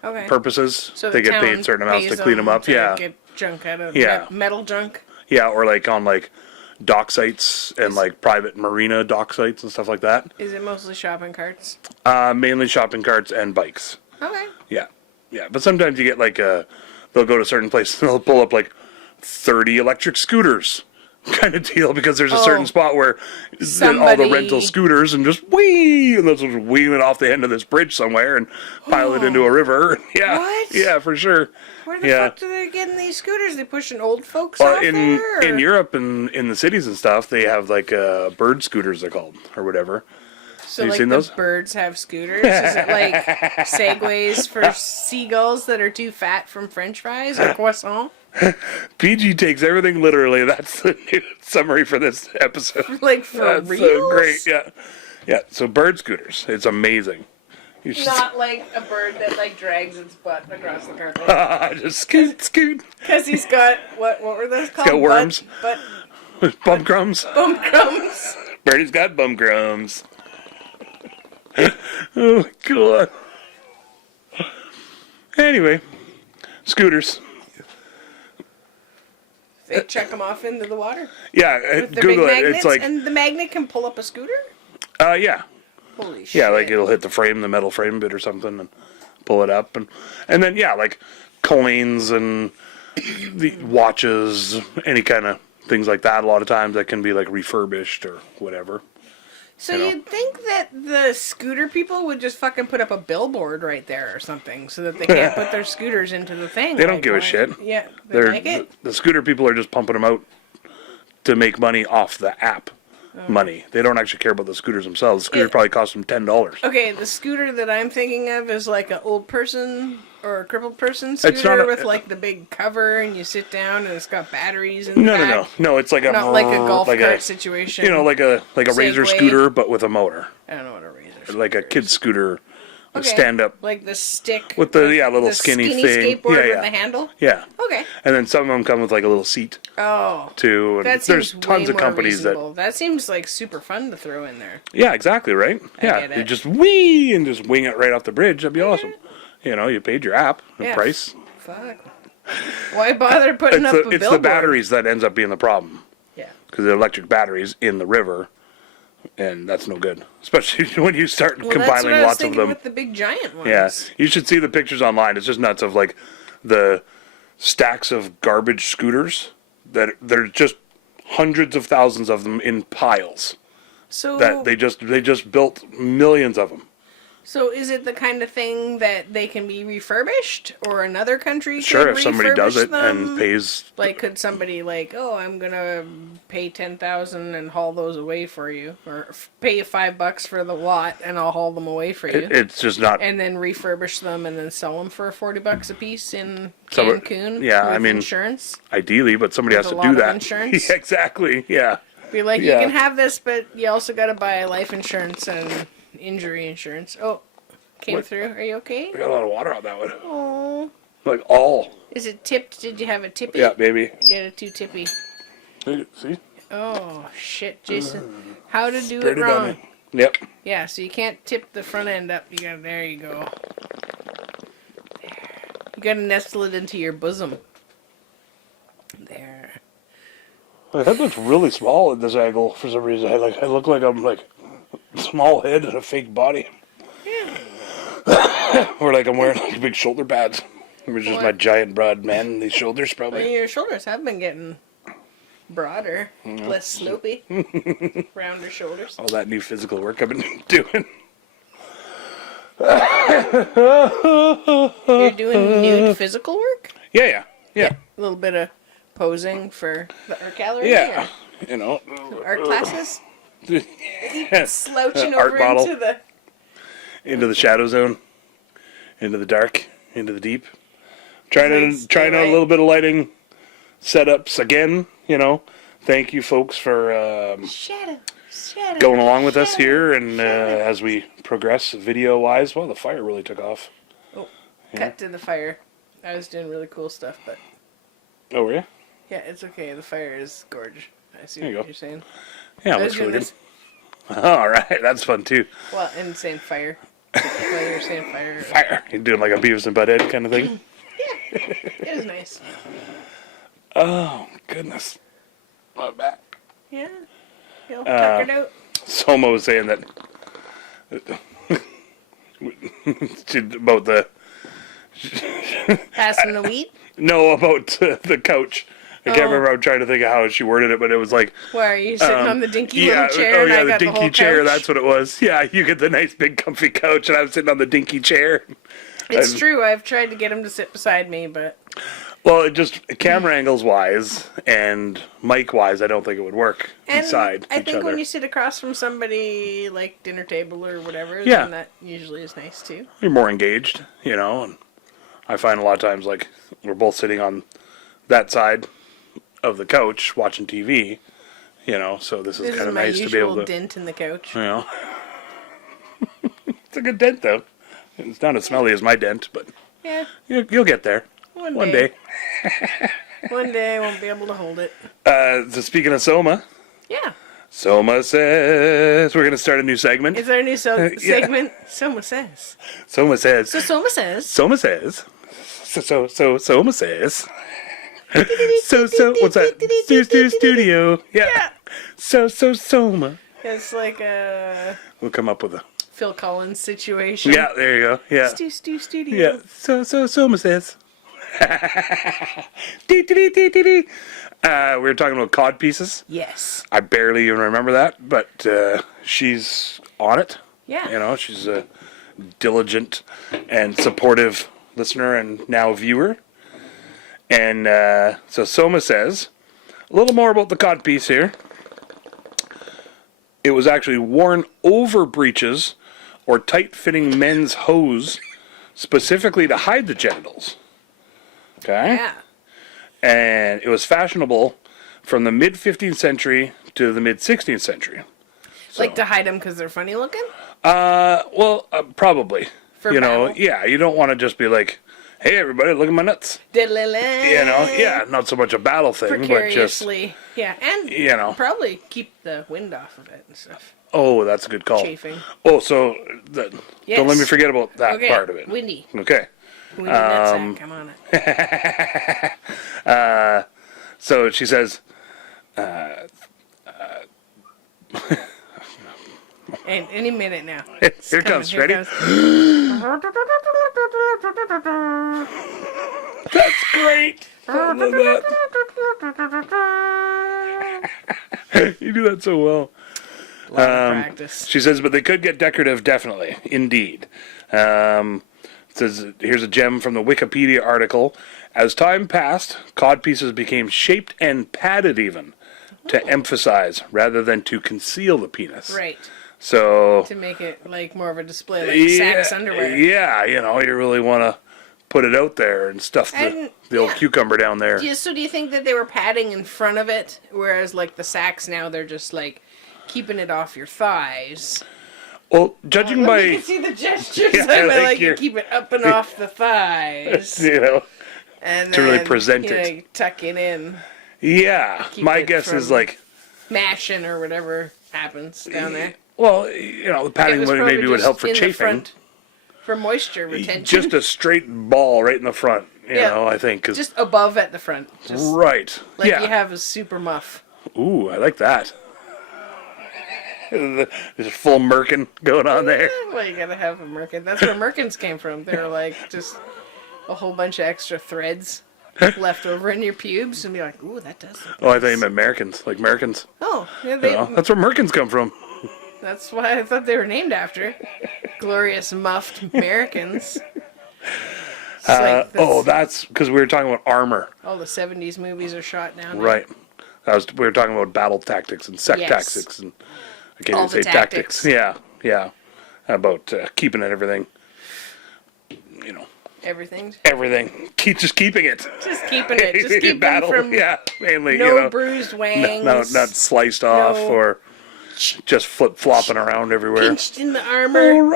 Okay. purposes. So They the get paid town certain amounts to pays clean them up. to Yeah. Get junk out of Yeah. metal junk. Yeah, or, like, on, like, dock sites and, like, private marina dock sites and stuff like that. Is it mostly shopping carts? Mainly shopping carts and bikes. Okay. Yeah, yeah. But sometimes you get like they'll go to certain places and they'll pull up like 30 electric scooters kind of deal because there's a certain spot where all the Somebody- rental scooters and just whee and they'll just wheel it off the end of this bridge somewhere and pile it into a river. Yeah, What? yeah, for sure. Where the Yeah. fuck do they get in these scooters? They pushing old folks Well, off in there? in Europe and in the cities and stuff, they have like bird scooters they're called or whatever. So, Have you like, seen the those? birds have scooters? Is it like segways for seagulls that are too fat from french fries or croissant? PG takes everything literally. That's the new summary for this episode. Like, for That's reals? so great. Yeah, yeah. So bird scooters, it's amazing. You should Not like a bird that, like, drags its butt across the carpet. just scoot, scoot. Because he's got, what were those called? got worms. Butt Bum crumbs. bum crumbs. Birdie's got bum crumbs. Oh my god. Anyway, scooters. They chuck them off into the water. Yeah, With the Google big it. magnets, It's like, and the magnet can pull up a scooter? yeah, Holy shit. yeah. Like it'll hit the frame, the metal frame bit or something, and pull it up, and then yeah, like coins and the watches, any kind of things like that. A lot of times that can be like refurbished or whatever. So you know? you'd think that the scooter people would just fucking put up a billboard right there or something so that they can't put their scooters into the thing. They don't give a shit. Yeah, they like it. The scooter people are just pumping them out to make money off the app. Money. They don't actually care about the scooters themselves. The scooter probably cost them $10. Okay, the scooter that I'm thinking of is like an old person or a crippled person scooter with like the big cover, and you sit down and it's got batteries in the back. No. It's like Not like a golf cart situation. You know, like a razor scooter, but with a motor. I don't know what a razor scooter Like a kid's scooter, Okay. stand up like the stick with the little skinny thing. skateboard Yeah. with the handle. Yeah. Okay. And then some of them come with like a little seat Oh, too. And that there's seems tons way of companies reasonable. That seems like super fun to throw in there. Yeah, exactly, right? Yeah. get it. You just wee and just wing it right off the bridge. That'd be awesome. You know, you paid your app Yeah. price. Fuck. Why bother putting up a billboard? It's the batteries that ends up being the problem. Yeah. Because the electric batteries in the river, and that's no good. Especially when you start Well, compiling that's what I was lots of thinking them. with the big giant ones. Yeah, you should see the pictures online. It's just nuts of like the stacks of garbage scooters that there's just hundreds of thousands of them in piles. So That they just built millions of them. So is it the kind of thing that they can be refurbished, or another country Sure, could if somebody does refurbish it them? and pays. Like, could somebody like, oh, I'm gonna pay $10,000 and haul those away for you, or pay you $5 for the lot and I'll haul them away for you, It's just not. and then refurbish them and then sell them for $40 a piece in So, Cancun? yeah, with I mean, insurance. Ideally, but somebody With has a to lot do of that. insurance? Yeah, exactly. Yeah. Be like, Yeah. you can have this, but you also got to buy life insurance and injury insurance. Oh, came What? through. Are you okay? I got a lot of water on that one. Oh. Like all. Is it tipped? Did you have it tippy? Yeah, baby. Get it too tippy. See? Oh, shit, Jason. How to do Spread it it on wrong. me. Yep. Yeah, so you can't tip the front end up. You got there you go. There. You gotta nestle it into your bosom. There. My head looks really small at this angle for some reason. I look like I'm like small head and a fake body. Yeah. Or like I'm wearing like big shoulder pads. Which is my giant broad man in these shoulders Well, probably. your shoulders have been getting broader, less slopey, rounder shoulders. All that new physical work I've been doing. You're doing nude physical work? Yeah. A little bit of posing for the art gallery? Yeah. You know. Or art classes? Slouching Art over model. into the shadow zone, into the dark, into the deep. Trying Right. a little bit of lighting setups again. You know, thank you folks for shadow. going along with us here, and as we progress video wise. Well, the fire really took off. Oh, cut to the fire. I was doing really cool stuff, but Oh, were you? yeah, it's okay. The fire is gorgeous. I see There you what go. you're saying. Yeah, I it was looks doing really good. this. All right, that's fun too. Well, and saying fire. While you were saying fire. Fire. You're doing like a Beavis and Butthead kind of thing. It is nice. Oh goodness, my back. Yeah. You'll tuck it out. Soma was saying that about the Passing the wheat. about the couch. I can't remember. I'm trying to think of how she worded it, but it was like, Where are you sitting on the dinky yeah, little chair? oh and yeah, I the got dinky the whole chair. couch? That's what it was. Yeah, you get the nice big comfy couch, and I'm sitting on the dinky chair. It's true. I've tried to get him to sit beside me, but Well, it just camera angles wise and mic wise, I don't think it would work beside I each think other. when you sit across from somebody like dinner table or whatever, Yeah. then that usually is nice too. You're more engaged, you know, and I find a lot of times like we're both sitting on that side of the couch watching TV, you know, so this is kind of my nice to be able usual to, dent in the couch. you know. It's a good dent though. It's not as smelly as my dent, but Yeah, you'll get there one day. One day I won't be able to hold it. So speaking of Soma, Yeah, Soma says we're going to start a new segment. it's our new Yeah. segment. Soma says. Soma says. So Soma says. Soma says. Soma says. What's that? Studio. Yeah. Soma. It's like a We'll come up with a. Phil Collins situation. Yeah, there you go. Yeah. Studio. Yeah. Soma says. Dee, dee, dee, dee, dee. We were talking about cod pieces. Yes. I barely even remember that, but she's on it. Yeah. You know, she's a diligent and supportive listener and now viewer. And so Soma says, a little more about the cod piece here. It was actually worn over breeches or tight-fitting men's hose specifically to hide the genitals. Okay? Yeah. And it was fashionable from the mid-15th century to the mid-16th century. So, Like to hide them because they're funny looking? probably. For you know, battle? yeah, you don't want to just be like, hey, everybody, look at my nuts. You know, yeah, not so much a battle thing, but just, Precariously. Yeah, and you know. probably keep the wind off of it and stuff. Oh, that's a good call. Chafing. Oh, so Yes. don't let me forget about that Okay, part of it. windy. Okay. Windy nutsack, I'm on it. So she says, And any minute now. here It's it comes. coming, Ready? here That's great. I love that. You do that so well. A lot of practice. She says, but they could get decorative, definitely. Indeed. It says, here's a gem from the Wikipedia article. As time passed, cod pieces became shaped and padded even to emphasize rather than to conceal the penis. Right. So, To make it like more of a display, like Sax underwear. yeah, you know, you really want to put it out there and stuff And, the old yeah. cucumber down there. So do you think that they were padding in front of it, whereas like the Sax now they're just like keeping it off your thighs? Well, judging You by, can see the gestures. Yeah, I mean, like like you you're- keep it up and off the thighs, you know, and to really then, present you know, it. you tuck it in, yeah, Keep my it guess is from- like, mashing or whatever happens down there. well, you know, the It padding was maybe probably would just help for in the chafing. front for moisture retention. Just a straight ball right in the front, you Yeah. know, I think. 'Cause- Just above at the front, just right. like yeah. you have a super muff. Ooh, I like that. There's a full merkin going on there. Well, you gotta have a merkin. That's where merkins came from. They were like just a whole bunch of extra threads left over in your pubes, and be like, "Ooh, that does." Look Oh, I thought you nice." meant Americans, like Americans. Oh, yeah, You know, that's where merkins come from. that's why I thought they were named after glorious muffed Americans. It's like That's because we were talking about armor, all the '70s movies are shot down there. right? We were talking about battle tactics and sect Yes. tactics, and I can't All even say the tactics. tactics. Yeah. About keeping it, everything. You know, Everything. everything. Just keeping it. Just keeping it. Just keep battle. them from Yeah, mainly. no you know, bruised wangs. not sliced off No. or just flip flopping around everywhere. pinched in the armor.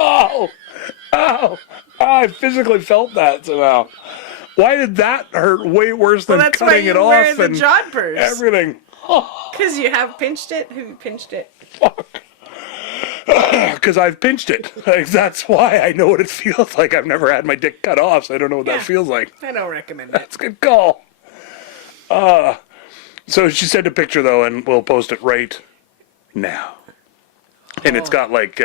Oh, I physically felt that somehow. Why did that hurt way worse than Well, that's why cutting you it wear off the and jodhpurs. everything? Because you have pinched it. Who pinched it? Because I've pinched it. Like, that's why I know what it feels like. I've never had my dick cut off, so I don't know what Yeah. that feels like. I don't recommend it. That's a good call. So she sent a picture, though, and we'll post it right now. And it's got, like,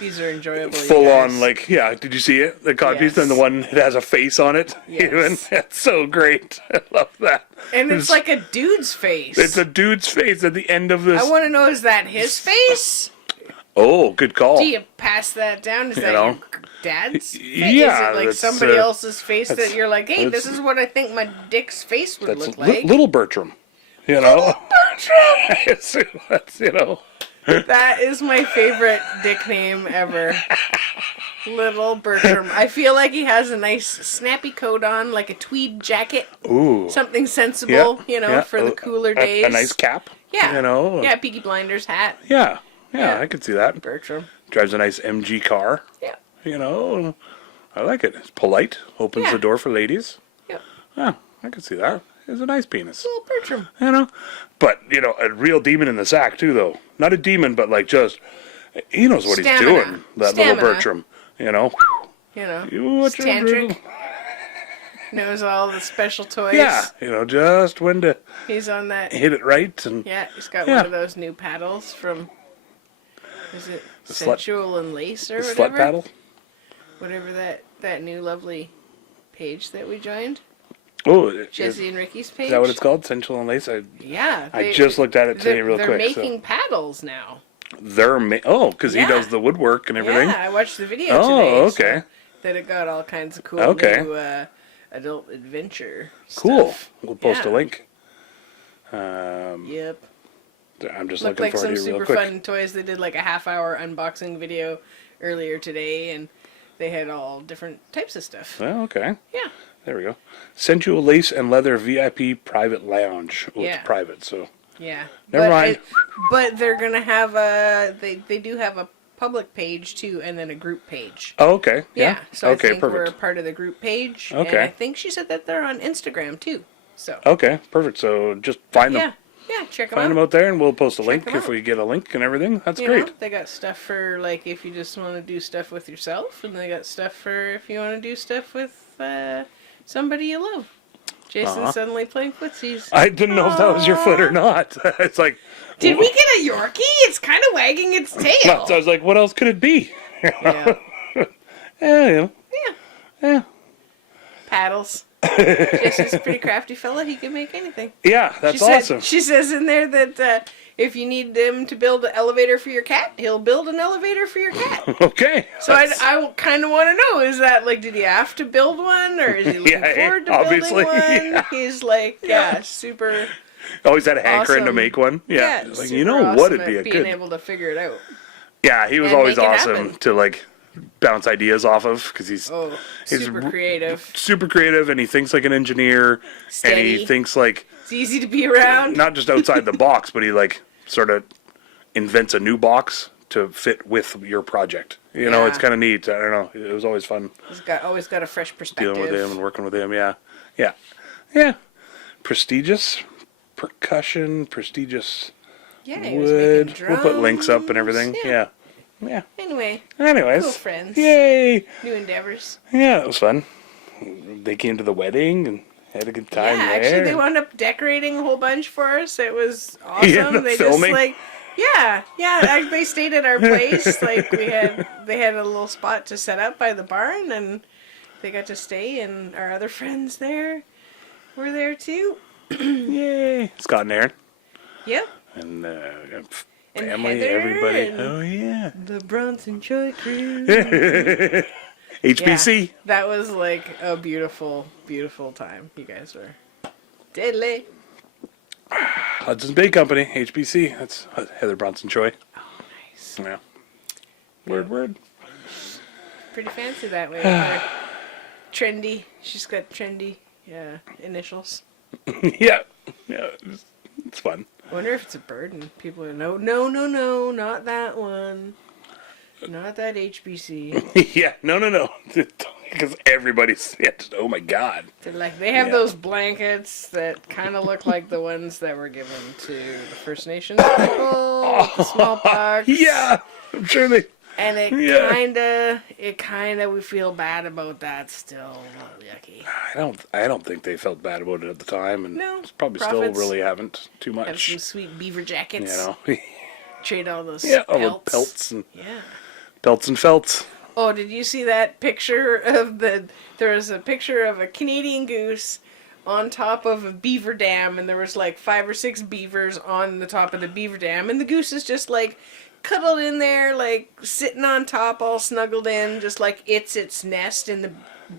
These are enjoyable. you full guys. on, like, yeah, did you see it? The cod piece, Yes. and the one that has a face on it? Yes. Even. That's so great. I love that. And it's like a dude's face. It's a dude's face at the end of this. I want to know, is that his face? Oh, good call. Do you pass that down? Is that know. your dad's face? Yeah, Is it like that's, somebody else's face that that's- you're like, hey, this that's- is what I think my dick's face would That's look like? Little Bertram. You know? That's, you know. That is my favorite dick name ever. Little Bertram. I feel like he has a nice snappy coat on, like a tweed jacket. Ooh. Something sensible, Yeah, for the cooler a days. A nice cap. Yeah. You know? Yeah, Peaky Blinders hat. Yeah, Yeah. I could see that. Bertram. Drives a nice MG car. Yeah. You know, I like it. It's polite. Opens Yeah. the door for ladies. Yeah. Yeah, I could see that. It's a nice penis. Little Bertram. You know? But, you know, a real demon in the sack, too, though. Not a demon, but, like, just, he knows what Stamina. he's doing. That Stamina. Little Bertram. You know? You know, You what he's you tantric. do. Knows all the special toys. Yeah, you know, just when to He's on that. hit it right. And Yeah, he's got Yeah. one of those new paddles from, is it The slut- Sensual and Lace or the whatever? slut paddle. whatever that new lovely page that we joined. Oh, Jesse and Ricky's page. Is that what it's called? Sensual and Lace? Yeah. I just looked at it today real quick. They're making paddles now. Because he does the woodwork and everything? Yeah, I watched the video today. Oh, okay. So that it got all kinds of cool new adult adventure Cool. stuff. We'll post a link. Yep. I'm just Looked looking like forward some to it real super quick. fun toys. They did like a half-hour unboxing video earlier today, and they had all different types of stuff. Oh, okay. Yeah. There we go. Sensual Lace and Leather VIP Private Lounge. Well, Yeah. it's private, so... Yeah. Never mind. But they're going to have they do have a public page, too, and then a group page. Oh, okay. Yeah. So okay, I think perfect. we're part of the group page. Okay. And I think she said that they're on Instagram, too. So. Okay, perfect. So just find them. Yeah, check them Find out. them out there, and we'll post a link them if out. we get a link and everything. That's You great. know, they got stuff for, like, if you just want to do stuff with yourself, and they got stuff for if you want to do stuff with somebody you love. Jason's suddenly playing footsies. I didn't know if that was your foot or not. It's like... Did we get a Yorkie? It's kind of wagging its tail. So I was like, what else could it be? Yeah. Yeah. Yeah. Paddles. Jason's a pretty crafty fella. He can make anything. Yeah, that's awesome. She says in there that if you need him to build an elevator for your cat, he'll build an elevator for your cat. Okay. So I kind of want to know, is that like, did he have to build one, or is he looking forward to obviously, building one? yeah. He's like, super Always had a hankering to awesome. make one. Yeah. Like, super you know awesome what? It'd be at a being good... able to figure it out. Yeah, he was and always make it awesome happen. to, like, bounce ideas off of, because he's Super creative. super creative, and he thinks like an engineer, Steady. and he thinks like... It's easy to be around. Not just outside the box, but he, like, sort of invents a new box to fit with your project. You know, it's kind of neat. I don't know. It was always fun He's always got a fresh perspective. dealing with him and working with him. Yeah. Prestigious percussion, prestigious Yeah, he was wood. making We'll put links up and drums. everything. Yeah. Anyway, Anyways. cool friends. Yay. New endeavors. Yeah, it was fun. They came to the wedding and had a good time Yeah, there. actually, they wound up decorating a whole bunch for us. It was awesome. Yeah, the they filming. just like, they stayed at our place. Like they had a little spot to set up by the barn, and they got to stay. And our other friends there were there too. Yay. Scott and Aaron. Yep. And And family, Heather everybody. and Oh, yeah. the Bronson Joy crew. HBC. Yeah, that was like a beautiful, beautiful time. You guys were deadly. Hudson's Bay Company, HBC. That's Heather Bronson Choi. Oh, nice. Yeah. Word. Pretty fancy that way. They're trendy. She's got trendy initials. Yeah. It's fun. I wonder if it's a bird and people are no, not that one. Not that HBC. Yeah, no. Because everybody's, just, oh my God. They're like, they have those blankets that kind of look like the ones that were given to the First Nations people with the smallpox. Yeah, I'm sure they... And it kinda, we feel bad about that still. Yucky. I don't think they felt bad about it at the time, and No, probably profits. still really haven't too Have much. some sweet beaver jackets. You know, Trade all those all the pelts. pelts and Yeah. pelts and felts. Oh, did you see that picture of there was a picture of a Canadian goose on top of a beaver dam, and there was like 5 or 6 beavers on the top of the beaver dam, and the goose is just like cuddled in there, like sitting on top, all snuggled in, just like its nest in the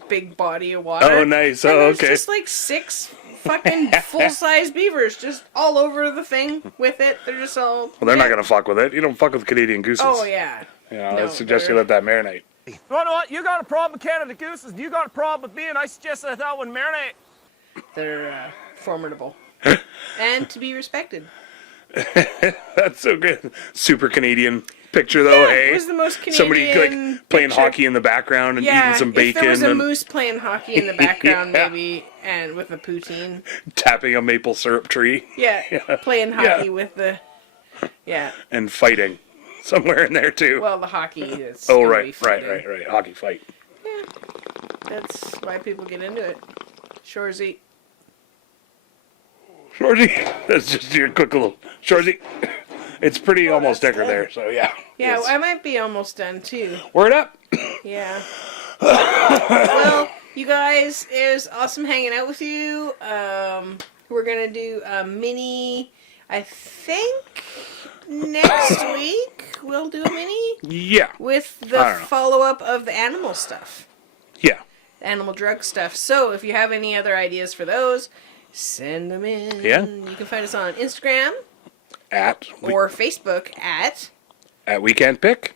big body of water. Oh, nice. And Oh, there's okay. just like 6 fucking full-size beavers just all over the thing with it. They're just all... Well, they're not going to fuck with it. You don't fuck with Canadian gooses. Oh, yeah. You know, No, I suggest you they're- let that marinate. You know what? You got a problem with Canada gooses, and you got a problem with me, and I suggest that that one marinate. They're formidable. And to be respected. That's so good. Super Canadian picture, though. Yeah, hey, it was the most Canadian somebody like playing picture. hockey in the background and Yeah, eating some bacon if there was a and moose playing hockey in the background, Yeah. maybe, and with a poutine. tapping a maple syrup tree Yeah, playing hockey with the... Yeah, and fighting somewhere in there too. well, the hockey is... oh, gonna be right. fighting. Hockey fight. Yeah, that's why people get into it. Shorzy. Shorzy, that's just your quick little Shorzy. It's pretty almost decker there, so yeah. Yeah, Yes. I might be almost done, too. Word up. Yeah. Well, you guys, it was awesome hanging out with you. We're gonna do a mini. I think next week we'll do a mini Yeah. with I the don't know. follow-up of the animal stuff. Yeah. Animal drug stuff. So if you have any other ideas for those, send them in. Yeah. You can find us on Instagram At or Facebook at We Can't Pick.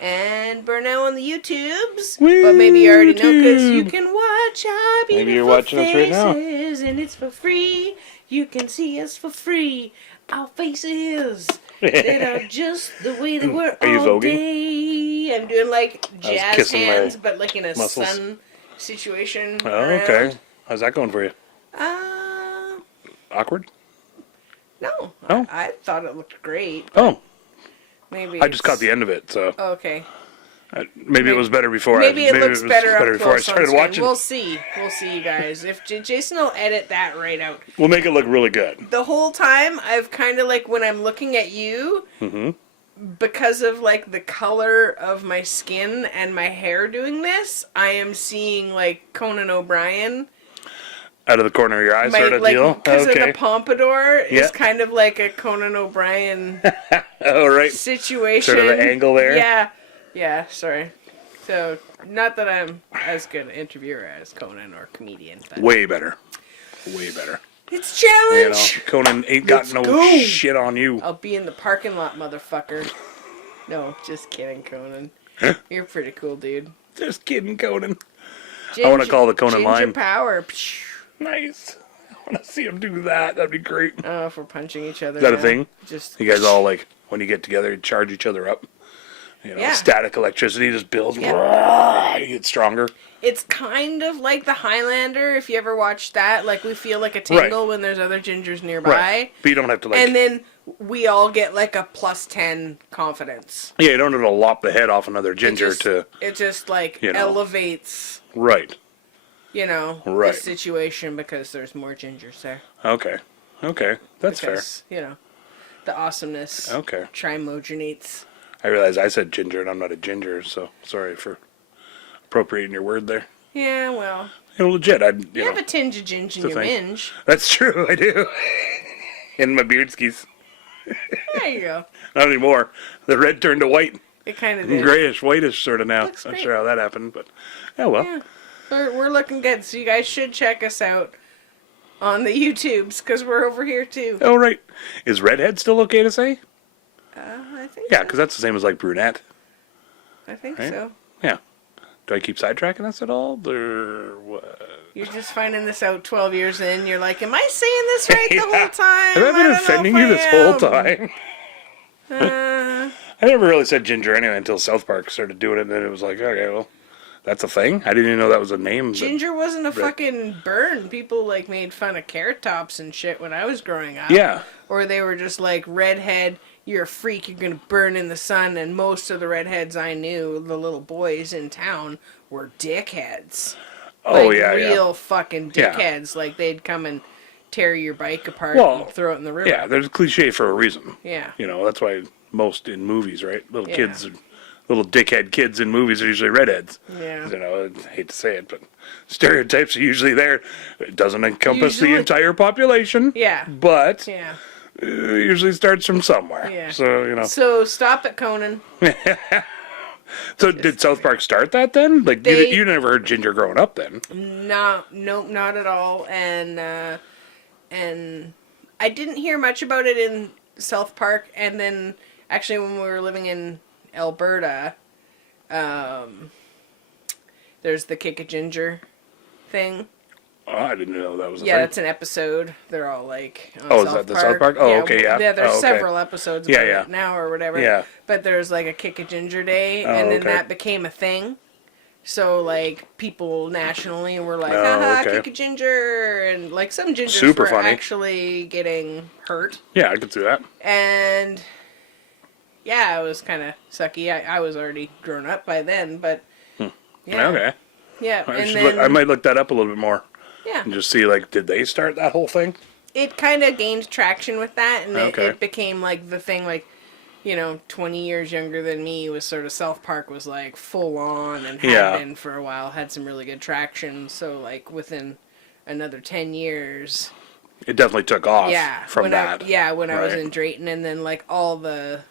and we're now on the YouTubes. But maybe you already know because you can watch our beautiful Maybe you're watching us right now. faces and it's for free. You can see us for free. Our faces that are just the way they were Are you all voguing? day. I'm doing like jazz kissing my hands, but like in a muscles. sun situation. Oh, around. okay. How's that going for you? Awkward? No. Oh. I thought it looked great. Oh, Maybe I just caught the end of it, so Okay. maybe it was better before. Maybe it looks was better up before I close on started screen. watching. We'll see. We'll see, you guys. If Jason will edit that right out. We'll make it look really good. The whole time, I've kind of like when I'm looking at you, because of like the color of my skin and my hair doing this, I am seeing like Conan O'Brien. Out of the corner of your eye, sort of deal. Because Okay. of the pompadour Yeah. is kind of like a Conan O'Brien Oh, right. situation. Sort of the angle there. Yeah. Yeah, sorry. So, not that I'm as good an interviewer as Conan or comedian, but Way better. Way better. it's You challenge! know, Conan ain't got Let's no go. shit on you. I'll be in the parking lot, motherfucker. No, just kidding, Conan. You're pretty cool, dude. Just kidding, Conan. I wanna call the Conan Ginger line. power. Nice. I want to see him do that. That'd be great. Oh, if we're punching each other. Is that a now. thing? Just You guys all, like, when you get together, you charge each other up. You know, Yeah. static electricity just builds. Yeah. You get stronger. It's kind of like the Highlander, if you ever watched that. Like, we feel like a tingle when there's other gingers nearby. Right. But you don't have to, like... And then we all get like a plus 10 confidence. yeah, you don't have to lop the head off another ginger It just like you know. elevates, Right. you know, Right. the situation because there's more gingers there. Okay. Okay. That's Because, you know, the awesomeness fair. Okay. trimogenates. I realize I said ginger and I'm not a ginger, so sorry for appropriating your word there. Yeah, well, You know, legit, you have a tinge of ginge in it's a your thing. minge. That's true, I do. In my beard skis. There you go. Not anymore. The red turned to white. It kind of did. Grayish, whitish sort of now. Looks Not great. sure how that happened, but oh well. Yeah. We're looking good, so you guys should check us out on the YouTubes because we're over here too. Oh right. Is redhead still okay to say? I think Yeah, so. because that's the same as like brunette. I think right? so. Yeah. Do I keep sidetracking us at all? Or what? You're just finding this out 12 years in. You're like, am I saying this right the whole time? Have I been offending you this whole time? Uh, I never really said ginger anyway until South Park started doing it, and then it was like, okay, well, that's a thing? I didn't even know that was a name. ginger wasn't a fucking burn. People like made fun of carrot tops and shit when I was growing up. Yeah. Or they were just like, redhead, you're a freak, you're gonna burn in the sun. And most of the redheads I knew, the little boys in town, were dickheads. Oh, Like, yeah, real fucking Yeah. dickheads. Like, they'd come and tear your bike apart Well, and throw it in the river. Yeah, there's a cliche for a reason. Yeah. You know, that's why most in movies, right? Little Yeah. kids, little dickhead kids in movies are usually redheads. Yeah. You know, I hate to say it, but stereotypes are usually there. It doesn't encompass the Usually- entire population. Yeah. But Yeah. it usually starts from somewhere. Yeah. So, you know. So stop it, Conan. So did South Park start that then? Like, They- you never heard ginger growing up then? Nope, not at all. And I didn't hear much about it in South Park. And then actually, when we were living in Alberta, there's the Kick a Ginger thing. Oh, I didn't know that was a Yeah, thing. that's an episode. They're all like on Oh, is that the South Park? Oh, okay, yeah. Yeah, there's Oh, okay. several episodes Yeah, about yeah. it now or whatever. Yeah. But there's like a Kick a Ginger Day, Oh, and then okay. that became a thing. So like people nationally were like, Oh, haha, okay. Kick a Ginger, and like some gingers Super were funny. actually getting hurt. Yeah, I could see that. And yeah, it was kind of sucky. I was already grown up by then, but yeah. Okay. Yeah, I, and should then look, I might look that up a little bit more yeah, and just see, like, did they start that whole thing? it kind of gained traction with that, and Okay. it became like the thing. Like, 20 years younger than me, was sort of South Park was like full on and Yeah. had been for a while, had some really good traction. So like within another 10 years, It definitely took off from when that. when I was Right. in Drayton, and then like all the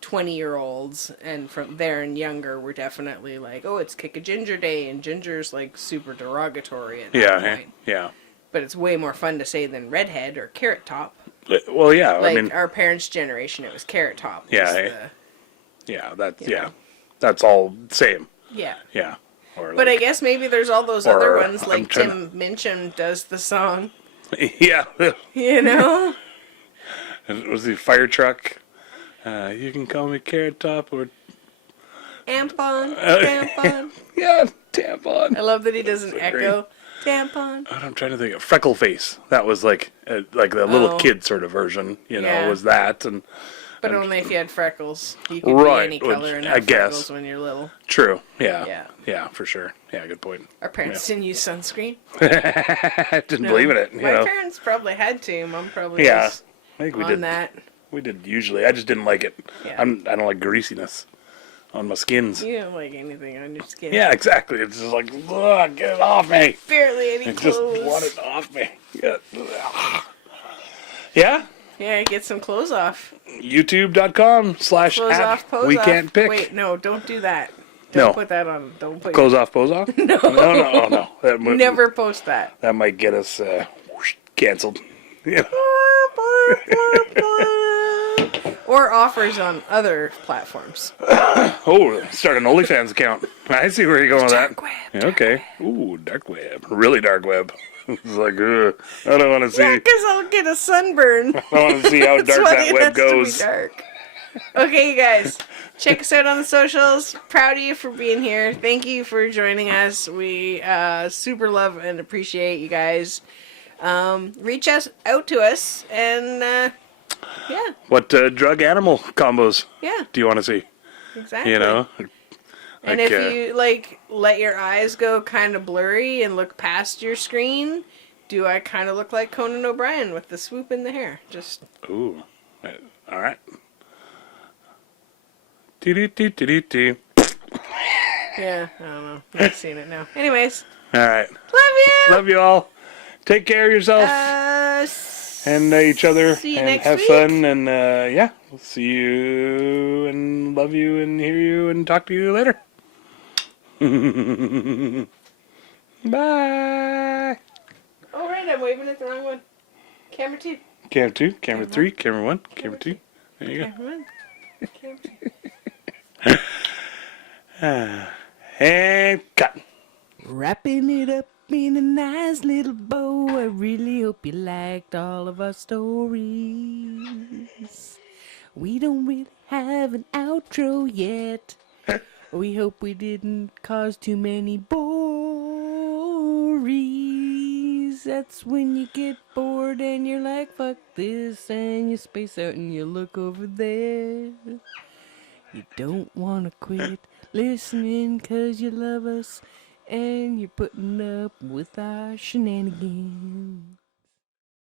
20-year-olds and from there and younger were definitely like, oh, it's Kick a Ginger Day, and ginger's like super derogatory at that Yeah, point. yeah. But it's way more fun to say than redhead or carrot top. Well, yeah, Like I mean, our parents' generation, it was carrot top. Yeah, was that's all same. yeah. Yeah. Or But I like, guess maybe there's all those or, other ones, I'm like trying Tim Minchin does the song. yeah. You know? It was the fire truck. You can call me Carrot Top or Ampon, tampon. yeah, tampon. I love that he does an So echo. Tampon. I'm trying to think of Freckle Face. That was like the little Oh. kid sort of version. Yeah. Was that and But only if you had freckles. You could Right, be any which color and I have guess. freckles when you're little. true. Yeah. Yeah. Yeah, for sure. Yeah, good point. Our parents didn't use sunscreen. I didn't No. believe in it. My parents probably had to. Mom probably Yeah, was I think we on did. that. We did usually. I just didn't like it. Yeah. I don't like greasiness on my skins. You don't like anything on your skin. Yeah, exactly. It's just like, ugh, get it off me. Barely any I just clothes. want it off me. Yeah. Ugh. Yeah? Yeah, get some clothes off. YouTube.com/@ Clothes off, pose we off. can't pick. Wait, no, don't do that. No. Don't put that on. Don't put Close off, pose off? No. No. Never post that. That might get us canceled. Yeah. Or offers on other platforms. Oh, start an OnlyFans account. I see where you're going with that. Dark web, Yeah, okay. Ooh, dark web. Really dark web. It's like, I don't want to see. Yeah, because I'll get a sunburn. I want to see how That's dark why that it web has goes. to be dark. Okay, you guys. Check us out on the socials. Proud of you for being here. Thank you for joining us. We super love and appreciate you guys. Reach out to us and yeah, What drug animal combos yeah, do you want to see? exactly. You know? And if you let your eyes go kind of blurry and look past your screen, do I kind of look like Conan O'Brien with the swoop in the hair? Just Ooh. All right. Do-do-do-do-do-do. yeah, I don't know. I've seen it now. Anyways, All right. love you. Love you all. Take care of yourself and each other. see you and next have week. fun. And yeah, we'll see you and love you and hear you and talk to you later. Bye. Oh right, I'm waving at the wrong one. Camera 2. Camera 2, camera 3, camera 1, camera 2. There you go. Camera 1. Camera 2. And cut. Wrapping it up in a nice little bow. I really hope you liked all of our stories. We don't really have an outro yet. We hope we didn't cause too many bories. That's when you get bored and you're like, fuck this, and you space out and you look over there. You don't want to quit listening 'cause you love us and you're putting up with our shenanigans.